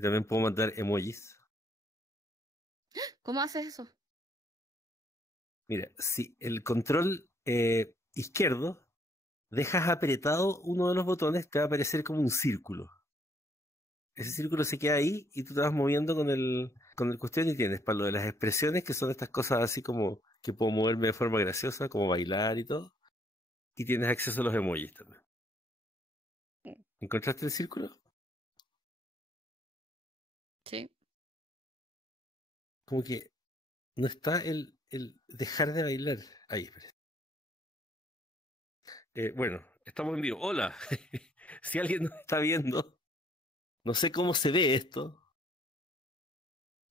Y también puedo mandar emojis. ¿Cómo haces eso? Mira, si el control izquierdo dejas apretado uno de los botones, te va a aparecer como un círculo. Ese círculo se queda ahí y tú te vas moviendo con el cuestión y tienes para lo de las expresiones, que son estas cosas así como que puedo moverme de forma graciosa, como bailar y todo. Y tienes acceso a los emojis también. ¿Encontraste el círculo? Sí. Como que no está el dejar de bailar. Ahí, espera. Bueno, estamos en vivo. Hola. Si alguien nos está viendo, no sé cómo se ve esto.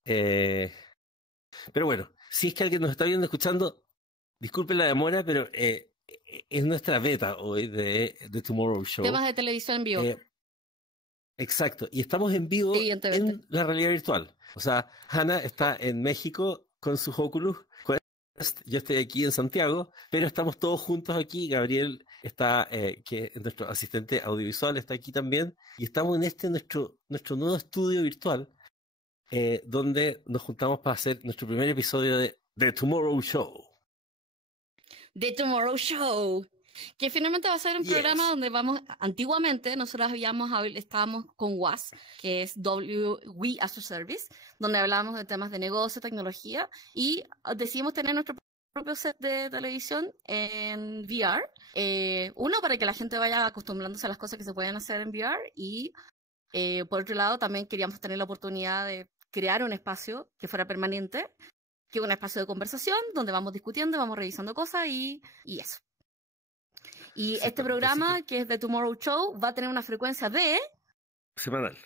Pero bueno, si es que alguien nos está viendo, escuchando, disculpen la demora, pero es nuestra beta hoy de The Tomorrow Show. Temas de televisión en vivo. Exacto, y estamos en vivo en la realidad virtual. O sea, Hannah está en México con sus Oculus Quest, yo estoy aquí en Santiago, pero estamos todos juntos aquí. Gabriel está, que es nuestro asistente audiovisual, está aquí también, y estamos en nuestro nuevo estudio virtual, donde nos juntamos para hacer nuestro primer episodio de The Tomorrow Show. The Tomorrow Show. Que finalmente va a ser un programa donde antiguamente nosotros estábamos con WAS, que es We as a Service, donde hablábamos de temas de negocio, tecnología, y decidimos tener nuestro propio set de televisión en VR. Uno, para que la gente vaya acostumbrándose a las cosas que se pueden hacer en VR, y por otro lado también queríamos tener la oportunidad de crear un espacio que fuera permanente, que es un espacio de conversación donde vamos discutiendo, vamos revisando cosas y eso. Y este programa, que es The Tomorrow Show, va a tener una frecuencia de... Semanal,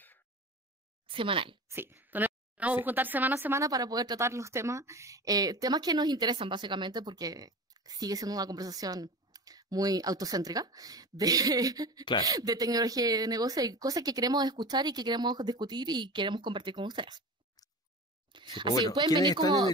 sí. Entonces, vamos a juntar semana a semana para poder tratar los temas que nos interesan básicamente, porque sigue siendo una conversación muy autocéntrica de tecnología y de negocio, y cosas que queremos escuchar y que queremos discutir y queremos compartir con ustedes. Sí, así que pueden venir como...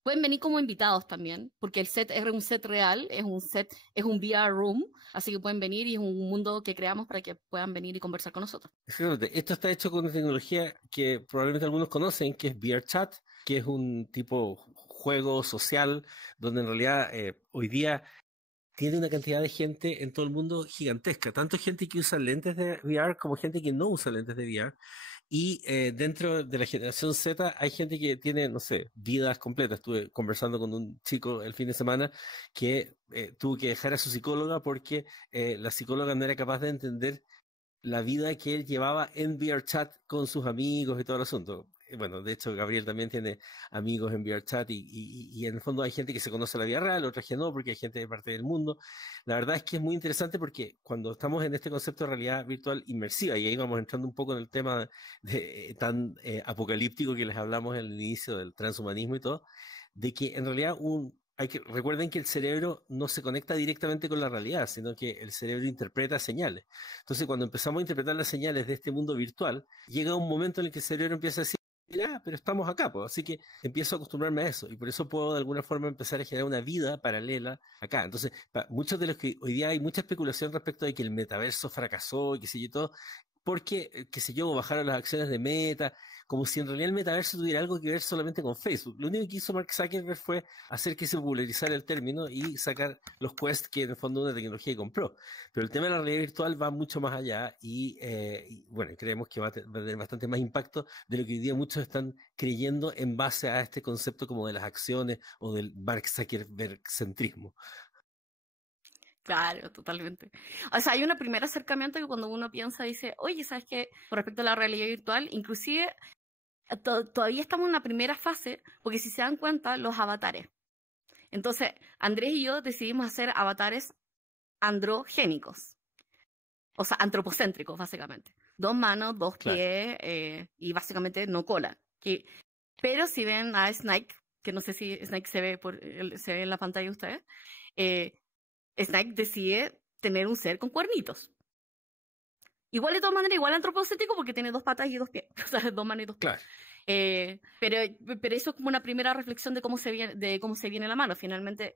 Pueden venir como invitados también, porque el set es un set real, es un VR room, así que pueden venir y es un mundo que creamos para que puedan venir y conversar con nosotros. Esto está hecho con una tecnología que probablemente algunos conocen, que es VRChat, que es un tipo juego social, donde en realidad hoy día tiene una cantidad de gente en todo el mundo gigantesca, tanto gente que usa lentes de VR como gente que no usa lentes de VR. Y dentro de la generación Z hay gente que tiene, no sé, vidas completas. Estuve conversando con un chico el fin de semana que tuvo que dejar a su psicóloga porque la psicóloga no era capaz de entender la vida que él llevaba en VRChat con sus amigos y todo el asunto. Bueno, de hecho, Gabriel también tiene amigos en VRChat y en el fondo hay gente que se conoce la vida real, otra que no, porque hay gente de parte del mundo. La verdad es que es muy interesante porque cuando estamos en este concepto de realidad virtual inmersiva, y ahí vamos entrando un poco en el tema tan apocalíptico que les hablamos en el inicio del transhumanismo y todo, de que en realidad recuerden que el cerebro no se conecta directamente con la realidad, sino que el cerebro interpreta señales. Entonces, cuando empezamos a interpretar las señales de este mundo virtual, llega un momento en el que el cerebro empieza a decir, pero estamos acá, pues, así que empiezo a acostumbrarme a eso, y por eso puedo de alguna forma empezar a generar una vida paralela acá. Entonces, muchos de los que hoy día hay mucha especulación respecto de que el metaverso fracasó y qué sé yo todo, porque, qué sé yo, bajaron las acciones de Meta, como si en realidad el metaverso tuviera algo que ver solamente con Facebook. Lo único que hizo Mark Zuckerberg fue hacer que se popularizara el término y sacar los Quest, que en el fondo es una tecnología que compró. Pero el tema de la realidad virtual va mucho más allá y bueno, creemos que va a tener bastante más impacto de lo que hoy día muchos están creyendo en base a este concepto como de las acciones o del Mark Zuckerberg centrismo. Claro, totalmente. O sea, hay un primer acercamiento que cuando uno piensa, dice, oye, ¿sabes qué? Con respecto a la realidad virtual, inclusive todavía estamos en una primera fase, porque si se dan cuenta, los avatares. Entonces, Andrés y yo decidimos hacer avatares androgénicos. O sea, antropocéntricos, básicamente. 2 manos, 2 pies, y básicamente no cola. Pero si ven a Snake, que no sé si Snake se ve en la pantalla de ustedes, Snake decide tener un ser con cuernitos. Igual de todas maneras, igual antropocéntrico porque tiene 2 patas y 2 pies. O sea, 2 manos y 2 pies. Claro. Pero eso es como una primera reflexión de cómo se viene la mano. Finalmente,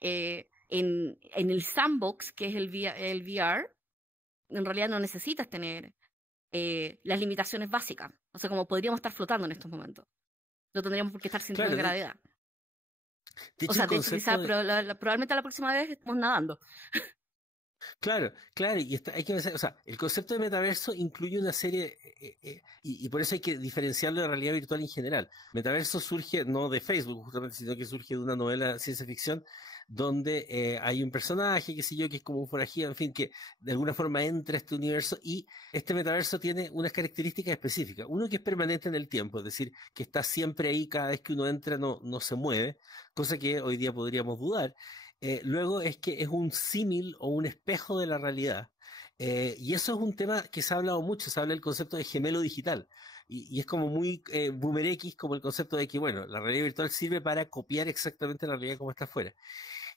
en el sandbox, que es el VR, en realidad no necesitas tener las limitaciones básicas. O sea, como podríamos estar flotando en estos momentos. No tendríamos por qué estar sintiendo gravedad. De hecho, o sea, de hecho, quizás probablemente la próxima vez estemos nadando. Claro, y hay que pensar, o sea, el concepto de metaverso incluye una serie, y por eso hay que diferenciarlo de realidad virtual en general. Metaverso surge no de Facebook, justamente, sino que surge de una novela de ciencia ficción donde hay un personaje, qué sé yo, que es como un forajido, en fin, que de alguna forma entra a este universo, y este metaverso tiene unas características específicas. Uno, que es permanente en el tiempo, es decir, que está siempre ahí, cada vez que uno entra no se mueve, cosa que hoy día podríamos dudar. Luego es que es un símil o un espejo de la realidad. Y eso es un tema que se ha hablado mucho, se habla del concepto de gemelo digital. Y es como muy boomer X, como el concepto de que, bueno, la realidad virtual sirve para copiar exactamente la realidad como está afuera.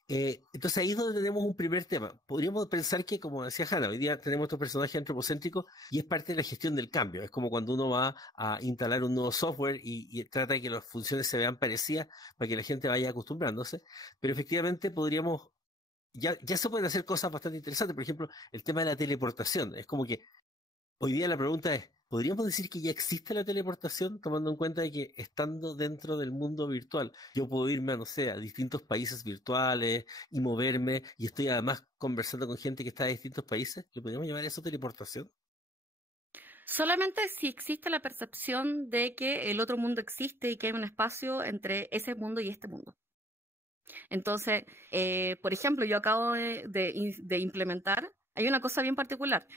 Entonces ahí es donde tenemos un primer tema. Podríamos pensar que, como decía Hanna, hoy día tenemos estos personajes antropocéntricos y es parte de la gestión del cambio. Es como cuando uno va a instalar un nuevo software y trata de que las funciones se vean parecidas para que la gente vaya acostumbrándose. Pero efectivamente podríamos, ya se pueden hacer cosas bastante interesantes. Por ejemplo, el tema de la teleportación. Es como que hoy día la pregunta es, ¿podríamos decir que ya existe la teleportación, tomando en cuenta de que estando dentro del mundo virtual, yo puedo irme a, no sé, a distintos países virtuales y moverme, y estoy además conversando con gente que está de distintos países? ¿Le podríamos llamar eso teleportación? Solamente si existe la percepción de que el otro mundo existe y que hay un espacio entre ese mundo y este mundo. Entonces, por ejemplo, yo acabo de implementar, hay una cosa bien particular.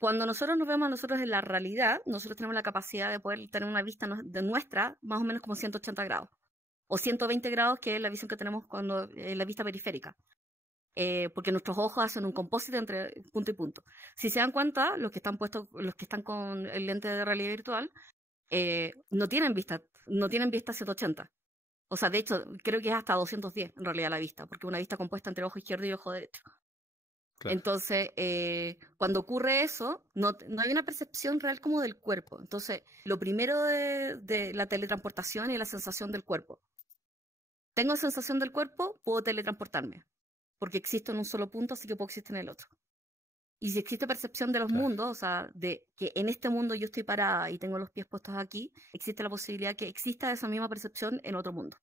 Cuando nosotros nos vemos a nosotros en la realidad, nosotros tenemos la capacidad de poder tener una vista de nuestra más o menos como 180 grados. O 120 grados, que es la visión que tenemos cuando la vista periférica. Porque nuestros ojos hacen un compósito entre punto y punto. Si se dan cuenta, los que están con el lente de realidad virtual, no tienen vista 180. O sea, de hecho, creo que es hasta 210 en realidad la vista, porque una vista compuesta entre ojo izquierdo y ojo derecho. Claro. Entonces, cuando ocurre eso, no hay una percepción real como del cuerpo. Entonces, lo primero de la teletransportación es la sensación del cuerpo. Tengo sensación del cuerpo, puedo teletransportarme, porque existo en un solo punto, así que puedo existir en el otro. Y si existe percepción de los mundos, o sea, de que en este mundo yo estoy parada y tengo los pies puestos aquí, existe la posibilidad que exista esa misma percepción en otro mundo.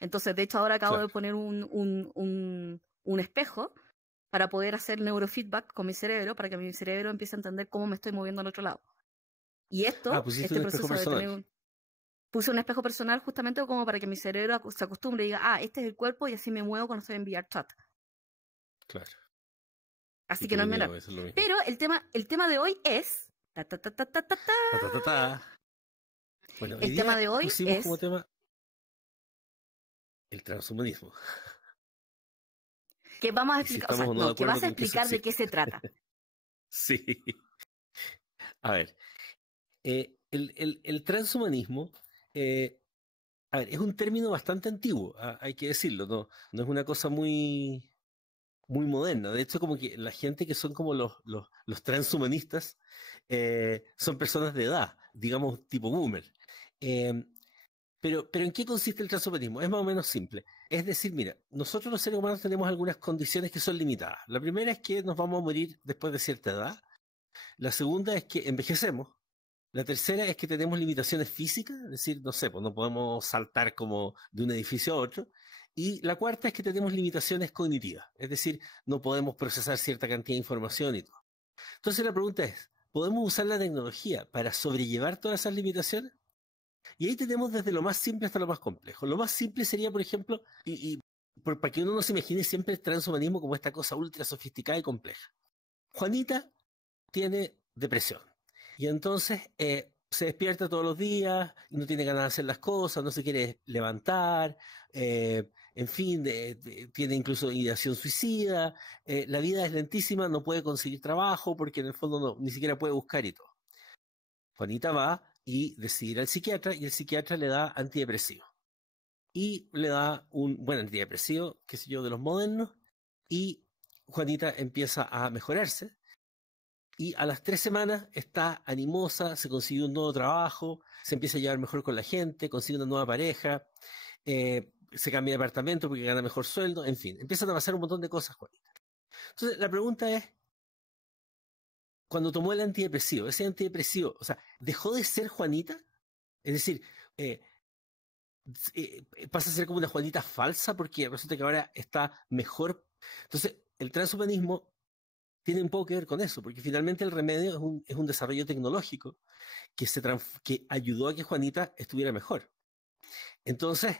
Entonces, de hecho, ahora acabo de poner un espejo para poder hacer neurofeedback con mi cerebro, para que mi cerebro empiece a entender cómo me estoy moviendo al otro lado. Y esto, este proceso de tener puse un espejo personal justamente como para que mi cerebro se acostumbre y diga, este es el cuerpo y así me muevo cuando estoy en VRChat. Claro. Así que no es menor. Pero el tema de hoy es... Bueno, el tema de hoy es... como tema el transhumanismo. Que vamos a explicar, que vas a explicar de qué se trata. Sí. A ver, el transhumanismo, a ver, es un término bastante antiguo, hay que decirlo, no es una cosa muy moderna. De hecho, como que la gente que son como los transhumanistas son personas de edad, digamos tipo boomer. Pero ¿en qué consiste el transhumanismo? Es más o menos simple. Es decir, mira, nosotros los seres humanos tenemos algunas condiciones que son limitadas. La primera es que nos vamos a morir después de cierta edad. La segunda es que envejecemos. La tercera es que tenemos limitaciones físicas, es decir, no sé, pues no podemos saltar como de un edificio a otro. Y la cuarta es que tenemos limitaciones cognitivas, es decir, no podemos procesar cierta cantidad de información y todo. Entonces la pregunta es, ¿podemos usar la tecnología para sobrellevar todas esas limitaciones? Y ahí tenemos desde lo más simple hasta lo más complejo. Lo más simple sería, por ejemplo, para que uno no se imagine siempre el transhumanismo como esta cosa ultra sofisticada y compleja. Juanita tiene depresión. Y entonces se despierta todos los días y no tiene ganas de hacer las cosas, no se quiere levantar, en fin, tiene incluso ideación suicida, la vida es lentísima, no puede conseguir trabajo porque en el fondo ni siquiera puede buscar y todo. Juanita va y decide ir al psiquiatra y el psiquiatra le da antidepresivo. Y le da un buen antidepresivo, qué sé yo, de los modernos, y Juanita empieza a mejorarse. Y a las 3 semanas está animosa, se consigue un nuevo trabajo, se empieza a llevar mejor con la gente, consigue una nueva pareja, se cambia de apartamento porque gana mejor sueldo, en fin, empiezan a pasar un montón de cosas, Juanita. Entonces la pregunta es, cuando tomó el antidepresivo, ese antidepresivo, o sea, dejó de ser Juanita, es decir, pasa a ser como una Juanita falsa porque resulta que ahora está mejor. Entonces, el transhumanismo tiene un poco que ver con eso, porque finalmente el remedio es un desarrollo tecnológico que ayudó a que Juanita estuviera mejor. Entonces,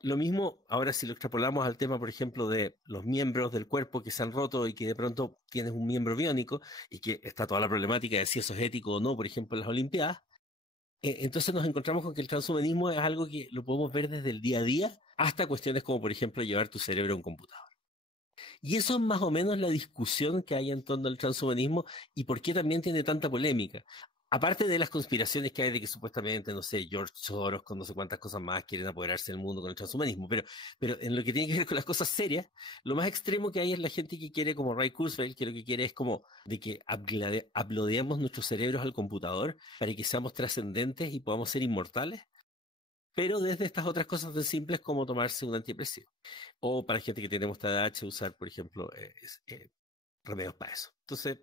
lo mismo, ahora si lo extrapolamos al tema, por ejemplo, de los miembros del cuerpo que se han roto y que de pronto tienes un miembro biónico y que está toda la problemática de si eso es ético o no, por ejemplo, en las Olimpiadas, entonces nos encontramos con que el transhumanismo es algo que lo podemos ver desde el día a día hasta cuestiones como, por ejemplo, llevar tu cerebro a un computador. Y eso es más o menos la discusión que hay en torno al transhumanismo y por qué también tiene tanta polémica. Aparte de las conspiraciones que hay de que supuestamente, no sé, George Soros con no sé cuántas cosas más quieren apoderarse del mundo con el transhumanismo, pero en lo que tiene que ver con las cosas serias, lo más extremo que hay es la gente que quiere, como Ray Kurzweil, que lo que quiere es como de que uploademos nuestros cerebros al computador para que seamos trascendentes y podamos ser inmortales, pero desde estas otras cosas tan simples como tomarse un antidepresivo. O para gente que tiene TDAH, usar, por ejemplo, remedios para eso. Entonces,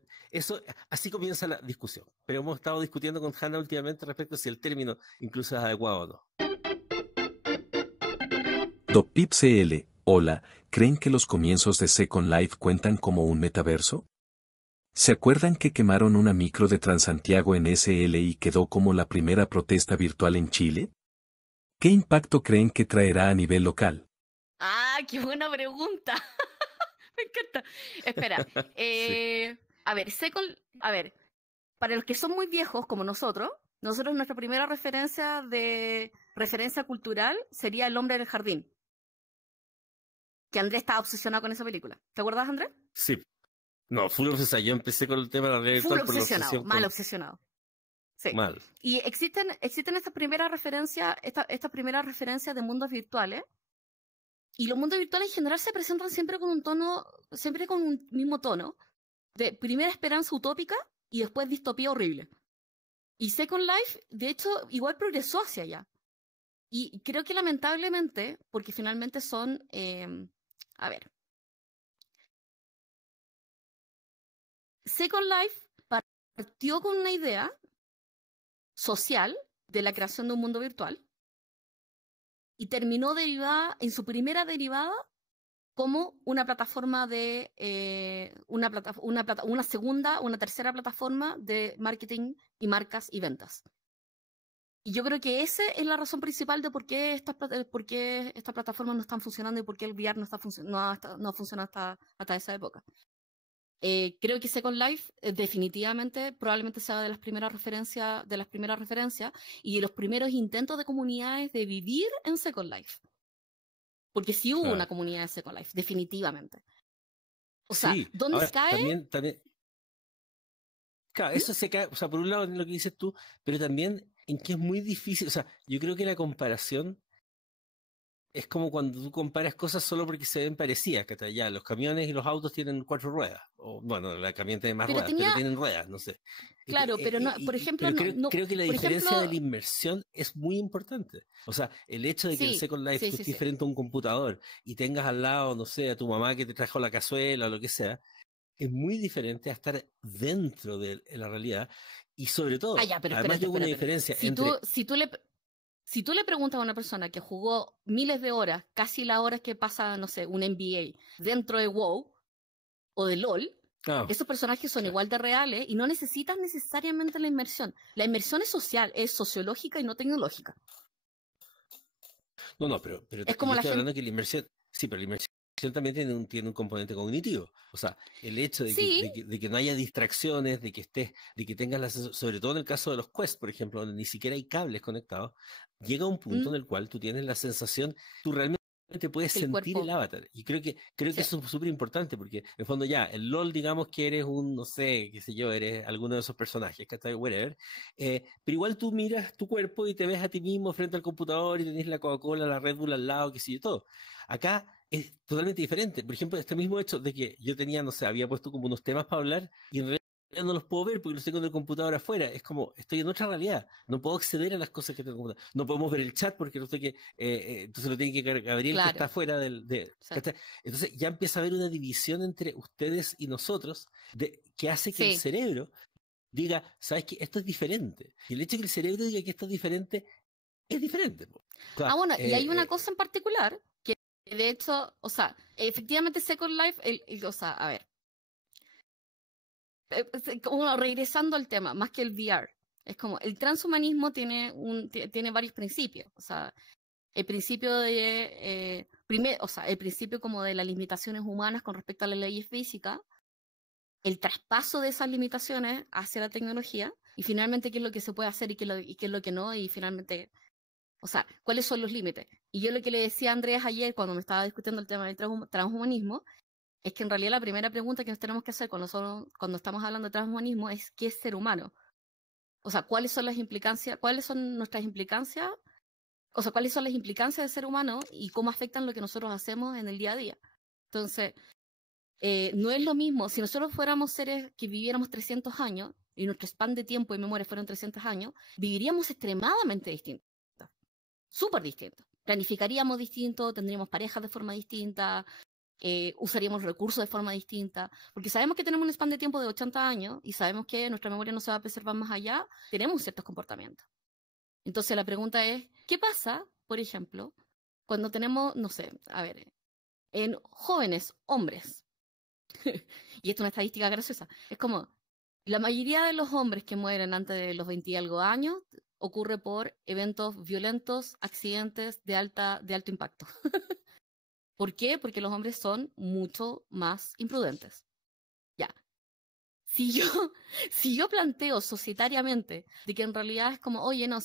así comienza la discusión. Pero hemos estado discutiendo con Hannah últimamente respecto a si el término incluso es adecuado o no. DopPipCL, hola, ¿creen que los comienzos de Second Life cuentan como un metaverso? ¿Se acuerdan que quemaron una micro de Transantiago en SL y quedó como la primera protesta virtual en Chile? ¿Qué impacto creen que traerá a nivel local? Ah, qué buena pregunta. Me encanta. Espera. Sí. A ver, para los que son muy viejos como nosotros nuestra primera referencia cultural sería El hombre del jardín. Que Andrés estaba obsesionado con esa película. ¿Te acuerdas, Andrés? Sí. No, full obsesión. Yo empecé con el tema de la realidad Full virtual por la obsesionado, obsesión mal con... obsesionado. Sí. Mal. Y existen estas primeras referencias, estas primeras referencias de mundos virtuales. Y los mundos virtuales en general se presentan siempre con un tono, siempre con un mismo tono, de primera esperanza utópica y después distopía horrible. Y Second Life, de hecho, igual progresó hacia allá. Y creo que lamentablemente, porque finalmente son, a ver, Second Life partió con una idea social de la creación de un mundo virtual y terminó derivada, en su primera derivada, como una plataforma de una tercera plataforma de marketing y marcas y ventas. Y yo creo que esa es la razón principal de por qué estas plataformas no están funcionando y por qué el VR no ha funcionado hasta esa época. Creo que Second Life definitivamente probablemente sea de las primeras referencias y de los primeros intentos de comunidades de vivir en Second Life. Porque sí hubo una comunidad de Second Life, definitivamente. O sea, Sí. ¿dónde Ahora, se cae? también, claro, eso se cae, o sea, por un lado en lo que dices tú, pero también en que es muy difícil, o sea, yo creo que la comparación es como cuando tú comparas cosas solo porque se ven parecidas, que ya los camiones y los autos tienen 4 ruedas, o bueno, la camión tiene más Pero ruedas, pero tienen ruedas, no sé. claro, pero no, por ejemplo, Pero no, creo que la por diferencia de ejemplo, la inmersión es muy importante. O sea, el hecho de que el sí, Second Life tú sí, sí, estés sí. frente a un computador y tengas al lado, no sé, a tu mamá que te trajo la cazuela o lo que sea, es muy diferente a estar dentro de la realidad. Y sobre Ah, todo, ya, pero además yo hago una espérate. diferencia entre... Si tú le preguntas a una persona que jugó miles de horas, casi las horas que pasa, no sé, un NBA dentro de WoW o de LOL, Ah, esos personajes son claro. igual de reales y no necesitas necesariamente la inmersión. La inmersión es social, es sociológica y no tecnológica. No, pero Es como yo la estoy gente... hablando que la inmersión, sí, pero la inmersión también tiene un componente cognitivo. O sea, el hecho Sí, de que no haya distracciones, de que tengas sobre todo en el caso de los Quest, por ejemplo, donde ni siquiera hay cables conectados, llega un punto en el cual tú tienes la sensación, tú realmente puedes el sentir el cuerpo... avatar. Y creo que Sí. eso es súper importante, porque en el fondo ya, el LOL, digamos que eres un, no sé, qué sé yo, eres alguno de esos personajes, que está whatever. Pero igual tú miras tu cuerpo y te ves a ti mismo frente al computador y tenés la Coca-Cola, la Red Bull al lado, qué sé yo, todo. Acá es totalmente diferente. Por ejemplo, este mismo hecho de que yo tenía, no sé, había puesto como unos temas para hablar y en realidad no los puedo ver porque los tengo en el computador afuera. Es como, estoy en otra realidad. No puedo acceder a las cosas que tengo en el computador. No podemos ver el chat porque no sé qué. Entonces lo tiene que cargar Gabriel que está Claro. afuera Sí. Entonces ya empieza a haber una división entre ustedes y nosotros que hace que el Sí. cerebro diga, ¿sabes qué? Esto es diferente. Y el hecho de que el cerebro diga que esto es diferente. Po. Claro, Bueno, y hay una cosa en particular, que de hecho, o sea, efectivamente Second Life, o sea, a ver, como regresando al tema, más que el VR, es como, el transhumanismo tiene varios principios, o sea, el principio o sea, el principio como de las limitaciones humanas con respecto a las leyes físicas, el traspaso de esas limitaciones hacia la tecnología, y finalmente qué es lo que se puede hacer y qué es lo que no, y finalmente, o sea, cuáles son los límites. Y yo lo que le decía a Andrés ayer cuando me estaba discutiendo el tema del transhumanismo, es que en realidad la primera pregunta que nos tenemos que hacer cuando estamos hablando de transhumanismo es ¿qué es ser humano? O sea, ¿cuáles son las implicancias, cuáles son nuestras implicancias? O sea, ¿cuáles son las implicancias de ser humano y cómo afectan lo que nosotros hacemos en el día a día? Entonces, no es lo mismo, si nosotros fuéramos seres que viviéramos 300 años y nuestro span de tiempo y memoria fueron 300 años, viviríamos extremadamente distintos, súper distintos. Planificaríamos distinto, tendríamos parejas de forma distinta, usaríamos recursos de forma distinta, porque sabemos que tenemos un span de tiempo de 80 años y sabemos que nuestra memoria no se va a preservar más allá, tenemos ciertos comportamientos. Entonces la pregunta es, ¿qué pasa, por ejemplo, cuando tenemos, no sé, a ver, en jóvenes hombres? Y esto es una estadística graciosa. Es como, la mayoría de los hombres que mueren antes de los 20 y algo años ocurre por eventos violentos, accidentes de alto impacto. ¿Por qué? Porque los hombres son mucho más imprudentes. Ya. Si yo planteo societariamente de que en realidad es como, oye, no,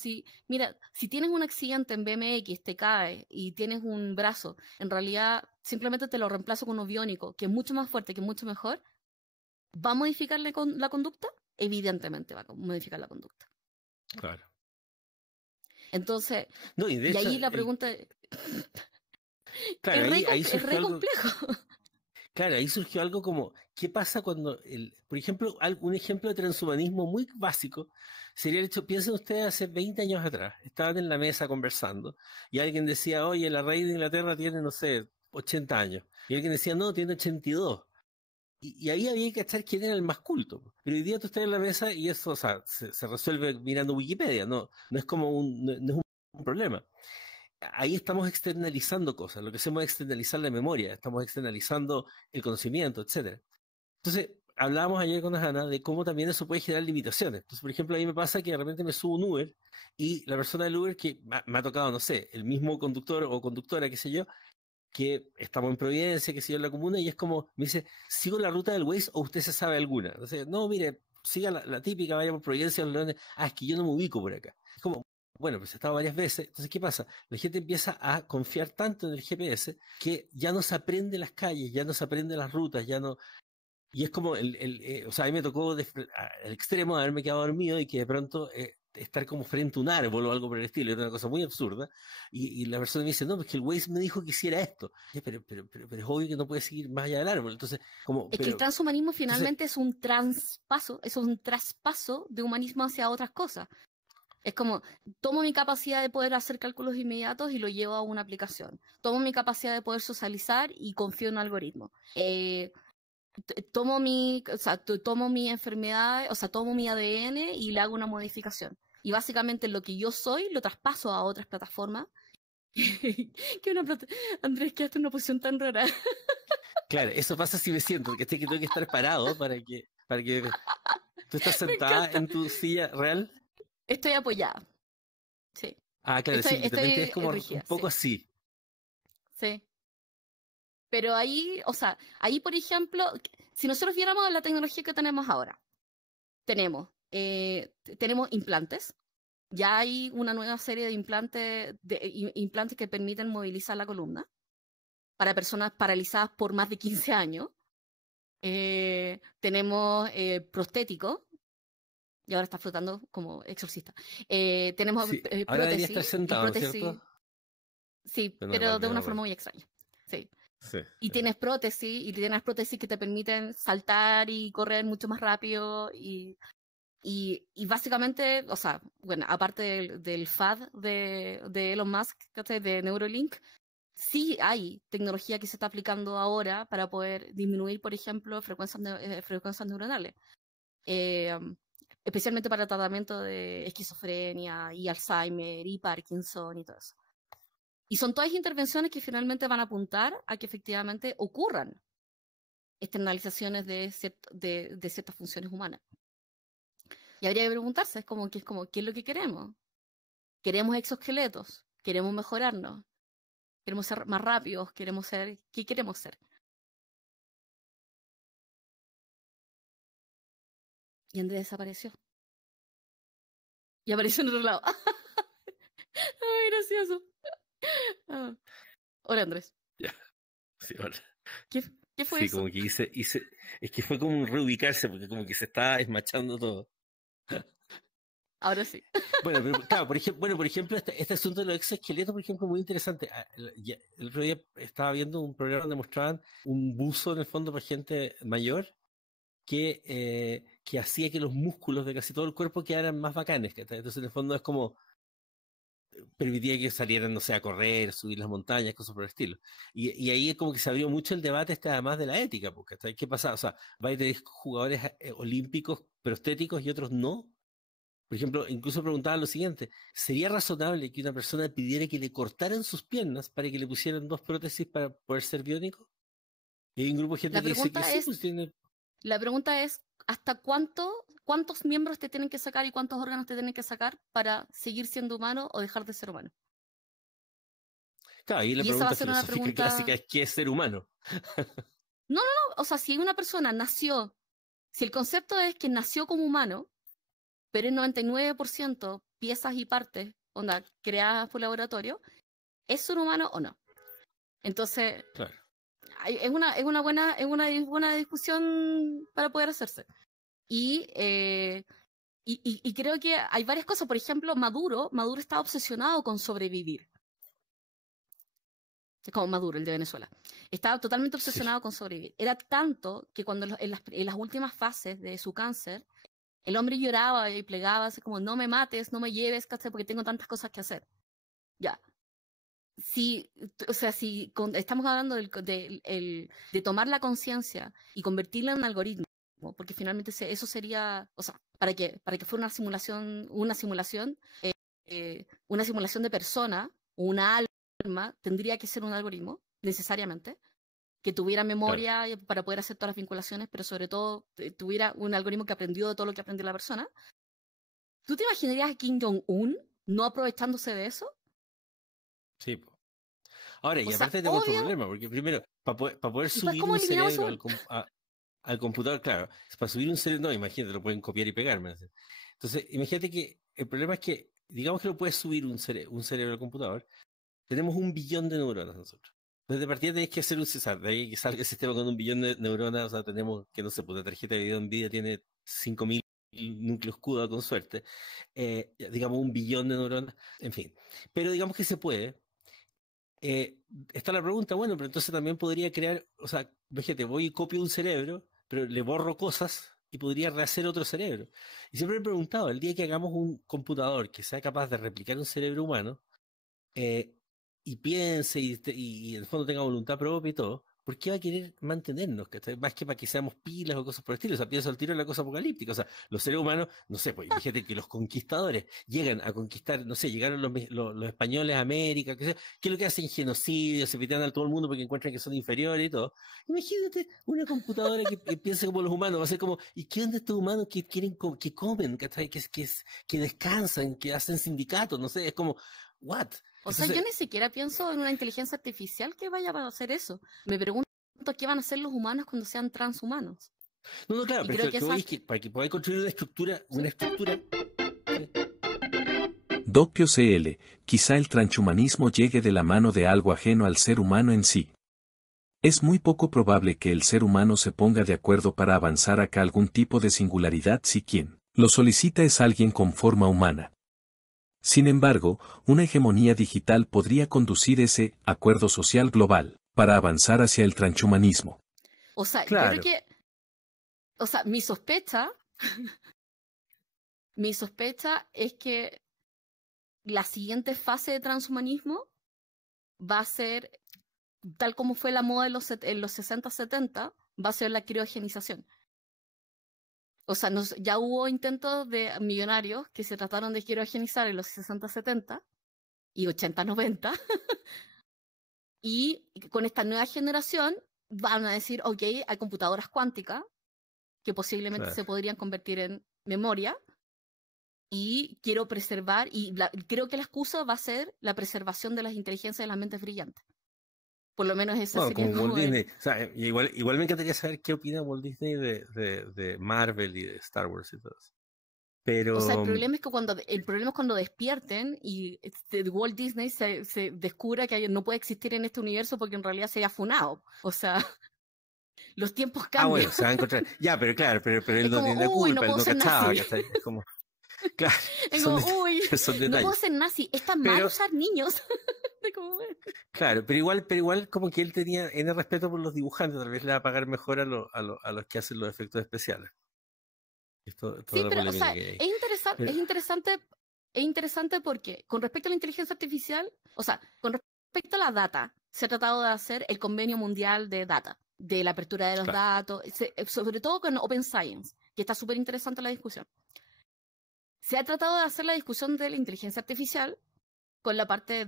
mira, si tienes un accidente en BMX, te caes y tienes un brazo, en realidad simplemente te lo reemplazo con uno biónico, que es mucho más fuerte, que es mucho mejor, ¿va a modificar la conducta? Evidentemente va a modificar la conducta. Claro. Entonces, No, y de hecho, ahí la pregunta claro, es re complejo. Claro, ahí surgió algo como, ¿qué pasa cuando, por ejemplo, un ejemplo de transhumanismo muy básico sería el hecho, piensen ustedes hace 20 años atrás, estaban en la mesa conversando y alguien decía, oye, la reina de Inglaterra tiene, no sé, 80 años. Y alguien decía, no, tiene 82. Y ahí había que cachar quién era el más culto. Pero hoy día tú estás en la mesa y eso, o sea, se resuelve mirando Wikipedia, no es como no es un problema. Ahí estamos externalizando cosas, lo que hacemos es externalizar la memoria, estamos externalizando el conocimiento, etcétera. Entonces, hablábamos ayer con Ana de cómo también eso puede generar limitaciones. Entonces, por ejemplo, a mí me pasa que de repente me subo un Uber y la persona del Uber que me ha tocado, no sé, el mismo conductor o conductora, qué sé yo, que estamos en Providencia, qué sé yo, en la comuna, y es como, me dice, ¿sigo la ruta del Waze o usted se sabe alguna? Entonces, no, mire, siga la típica, vaya por Providencia, los Leones, es que yo no me ubico por acá. Es como, bueno, pues he estado varias veces, entonces, ¿qué pasa? La gente empieza a confiar tanto en el GPS que ya no se aprende las calles, ya no se aprende las rutas, ya no... Y es como, o sea, a mí me tocó al extremo de haberme quedado dormido y que de pronto estar como frente a un árbol o algo por el estilo, era una cosa muy absurda, y la persona me dice, no, pues que el Waze me dijo que hiciera esto, pero es obvio que no puede seguir más allá del árbol, entonces, como... Es que el transhumanismo finalmente es un traspaso de humanismo hacia otras cosas. Es como, tomo mi capacidad de poder hacer cálculos inmediatos y lo llevo a una aplicación. Tomo mi capacidad de poder socializar y confío en un algoritmo. Tomo mi enfermedad, o sea, tomo mi ADN y le hago una modificación. Y básicamente lo que yo soy lo traspaso a otras plataformas. Andrés, quedaste en una posición tan rara. Claro, eso pasa si me siento, que tengo que estar parado para que tú estás sentada en tu silla real. Estoy apoyada. Sí. Ah, claro, sí, literalmente es como rígida, un poco sí. así. Sí. Pero ahí, o sea, ahí por ejemplo, si nosotros viéramos la tecnología que tenemos ahora, tenemos implantes. Ya hay una nueva serie de implantes que permiten movilizar la columna para personas paralizadas por más de 15 años. Tenemos prostéticos, y ahora está flotando como exorcista. Tenemos Sí, ahora debería estar sentado, prótesis, ¿cierto? Sí, pero de una forma muy extraña. Sí. Sí. Y tienes prótesis que te permiten saltar y correr mucho más rápido y básicamente, o sea, bueno, aparte del FAD de Elon Musk, de Neuralink, sí hay tecnología que se está aplicando ahora para poder disminuir, por ejemplo, frecuencias neuronales. especialmente para tratamiento de esquizofrenia y Alzheimer y Parkinson y todo eso. Y son todas intervenciones que finalmente van a apuntar a que efectivamente ocurran externalizaciones de ciertas funciones humanas. Y habría que preguntarse, es como, ¿qué es lo que queremos? ¿Queremos exoesqueletos? ¿Queremos mejorarnos? ¿Queremos ser más rápidos? ¿Qué queremos ser? Y Andrés desapareció. Y apareció en otro lado. Ay, gracioso. Ah. Hola, Andrés. Ya. Sí, hola. ¿Qué fue Sí, eso? como que es que fue como un reubicarse, porque como que se está esmachando todo. Ahora sí. Bueno, pero claro, por ejemplo, este asunto de los exoesqueletos, por ejemplo, es muy interesante. El otro día estaba viendo un programa donde mostraban un buzo en el fondo para gente mayor que hacía que los músculos de casi todo el cuerpo quedaran más bacanes. Entonces, en el fondo es como permitía que salieran, no sé, a correr, subir las montañas, cosas por el estilo. Y ahí es como que se abrió mucho el debate además de la ética, porque ¿qué pasa? O sea, va a tener jugadores olímpicos prostéticos y otros no. Por ejemplo, incluso preguntaban lo siguiente: ¿sería razonable que una persona pidiera que le cortaran sus piernas para que le pusieran 2 prótesis para poder ser biónico? Y hay un grupo de gente que dice que sí, pues tiene... La pregunta es, ¿hasta cuántos miembros te tienen que sacar y cuántos órganos te tienen que sacar para seguir siendo humano o dejar de ser humano? Claro, y la esa va pregunta a ser una filosófica pregunta... clásica es: ¿qué es ser humano? No, o sea, si una persona nació, si el concepto es que nació como humano, pero es 99% piezas y partes, onda, creadas por laboratorio, ¿es un humano o no? Entonces, Claro. es una buena discusión para poder hacerse. Y creo que hay varias cosas. Por ejemplo, Maduro está obsesionado con sobrevivir. Es como Maduro, el de Venezuela. Estaba totalmente obsesionado con sobrevivir. Era tanto que cuando en las últimas fases de su cáncer, el hombre lloraba y plegaba, así como, no me mates, no me lleves, ¿cachai? Porque tengo tantas cosas que hacer. Ya. Si estamos hablando de tomar la conciencia y convertirla en un algoritmo, porque finalmente eso sería, o sea, para que fuera una simulación de persona, una alma, tendría que ser un algoritmo, necesariamente, que tuviera memoria para poder hacer todas las vinculaciones, pero sobre todo tuviera un algoritmo que aprendió de todo lo que aprendió la persona. ¿Tú te imaginarías a Kim Jong-un no aprovechándose de eso? Sí, pues. Ahora, y aparte tengo otro problema, porque primero, para poder subir un cerebro al computador, claro, para subir un cerebro, no, imagínate, lo pueden copiar y pegarme. Entonces, imagínate que el problema es que, digamos que lo puedes subir un cerebro al computador, tenemos 1 billón de neuronas nosotros. Entonces, de partida tenés que hacer un César, de ahí que salga el sistema con 1 billón de neuronas, o sea, tenemos, que no sé, pues la tarjeta de video NVIDIA tiene 5.000 núcleos CUDA con suerte, digamos 1 billón de neuronas, en fin. Pero digamos que se puede. Está la pregunta, bueno, pero entonces también podría crear, o sea, fíjate, voy y copio un cerebro, pero le borro cosas y podría rehacer otro cerebro. Y siempre me he preguntado, el día que hagamos un computador que sea capaz de replicar un cerebro humano, y piense y en el fondo tenga voluntad propia y todo, ¿por qué va a querer mantenernos? Más que para que seamos pilas o cosas por el estilo. O sea, pienso al tiro en la cosa apocalíptica. O sea, los seres humanos, no sé, pues fíjate que los conquistadores llegan a conquistar, no sé, llegaron los españoles a América, ¿qué es lo que hacen? Genocidios, se pitean a todo el mundo porque encuentran que son inferiores y todo. Imagínate una computadora que piensa como los humanos, va a ser como, ¿y qué onda estos humanos que quieren, que comen, que descansan, que hacen sindicatos? No sé, es como, ¿what? O sea, yo ni siquiera pienso en una inteligencia artificial que vaya a hacer eso. Me pregunto qué van a hacer los humanos cuando sean transhumanos. No, claro, pero creo que voy es que para que podáis construir una estructura, Doppio CL, quizá el transhumanismo llegue de la mano de algo ajeno al ser humano en sí. Es muy poco probable que el ser humano se ponga de acuerdo para avanzar hacia algún tipo de singularidad si quien lo solicita es alguien con forma humana. Sin embargo, una hegemonía digital podría conducir ese acuerdo social global para avanzar hacia el transhumanismo. O sea, claro. Yo creo que, o sea, mi sospecha es que la siguiente fase de transhumanismo va a ser, tal como fue la moda en los 60-70, va a ser la criogenización. O sea, ya hubo intentos de millonarios que se trataron de criogenizar en los 60-70 y 80-90. Y con esta nueva generación van a decir, ok, hay computadoras cuánticas que posiblemente se podrían convertir en memoria y quiero preservar, y creo que la excusa va a ser la preservación de las inteligencias de las mentes brillantes. Por lo menos esa sería como Walt Disney. O sea, igual me encantaría saber qué opina Walt Disney de Marvel y de Star Wars y todo eso. Pero... O sea, el problema es cuando despierten y Walt Disney se descubra que no puede existir en este universo porque en realidad se haya funado. O sea, los tiempos cambian. Bueno, se va a encontrar. Ya, pero claro, pero él no tiene la culpa, él no cachaba. Es como... Claro, es como, no puedo ser nazi, es tan mal usar niños. Claro, pero igual como que él tenía N respeto por los dibujantes, tal vez le va a pagar mejor a los que hacen los efectos especiales. Sí, pero o sea, es interesante porque con respecto a la inteligencia artificial, o sea, con respecto a la data, se ha tratado de hacer el convenio mundial de data, de la apertura de los datos, sobre todo con Open Science, que está súper interesante la discusión. Se ha tratado de hacer la discusión de la inteligencia artificial con la parte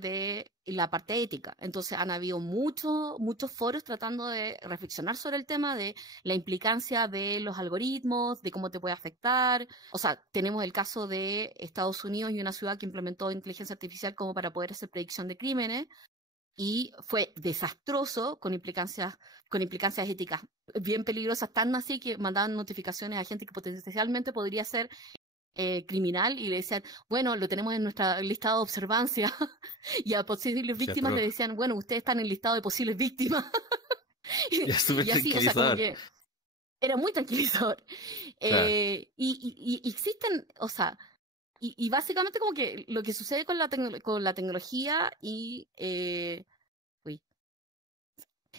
ética. Entonces han habido muchos foros tratando de reflexionar sobre el tema de la implicancia de los algoritmos, de cómo te puede afectar. O sea, tenemos el caso de Estados Unidos y una ciudad que implementó inteligencia artificial como para poder hacer predicción de crímenes y fue desastroso con implicancias éticas bien peligrosas, tan así que mandaban notificaciones a gente que potencialmente podría ser criminal y le decían, bueno, lo tenemos en nuestra listado de observancia y a posibles víctimas le decían, bueno, ustedes están en el listado de posibles víctimas. y así, o sea, como que era muy tranquilizador. Y existen, o sea, y básicamente como que lo que sucede con la tecnología y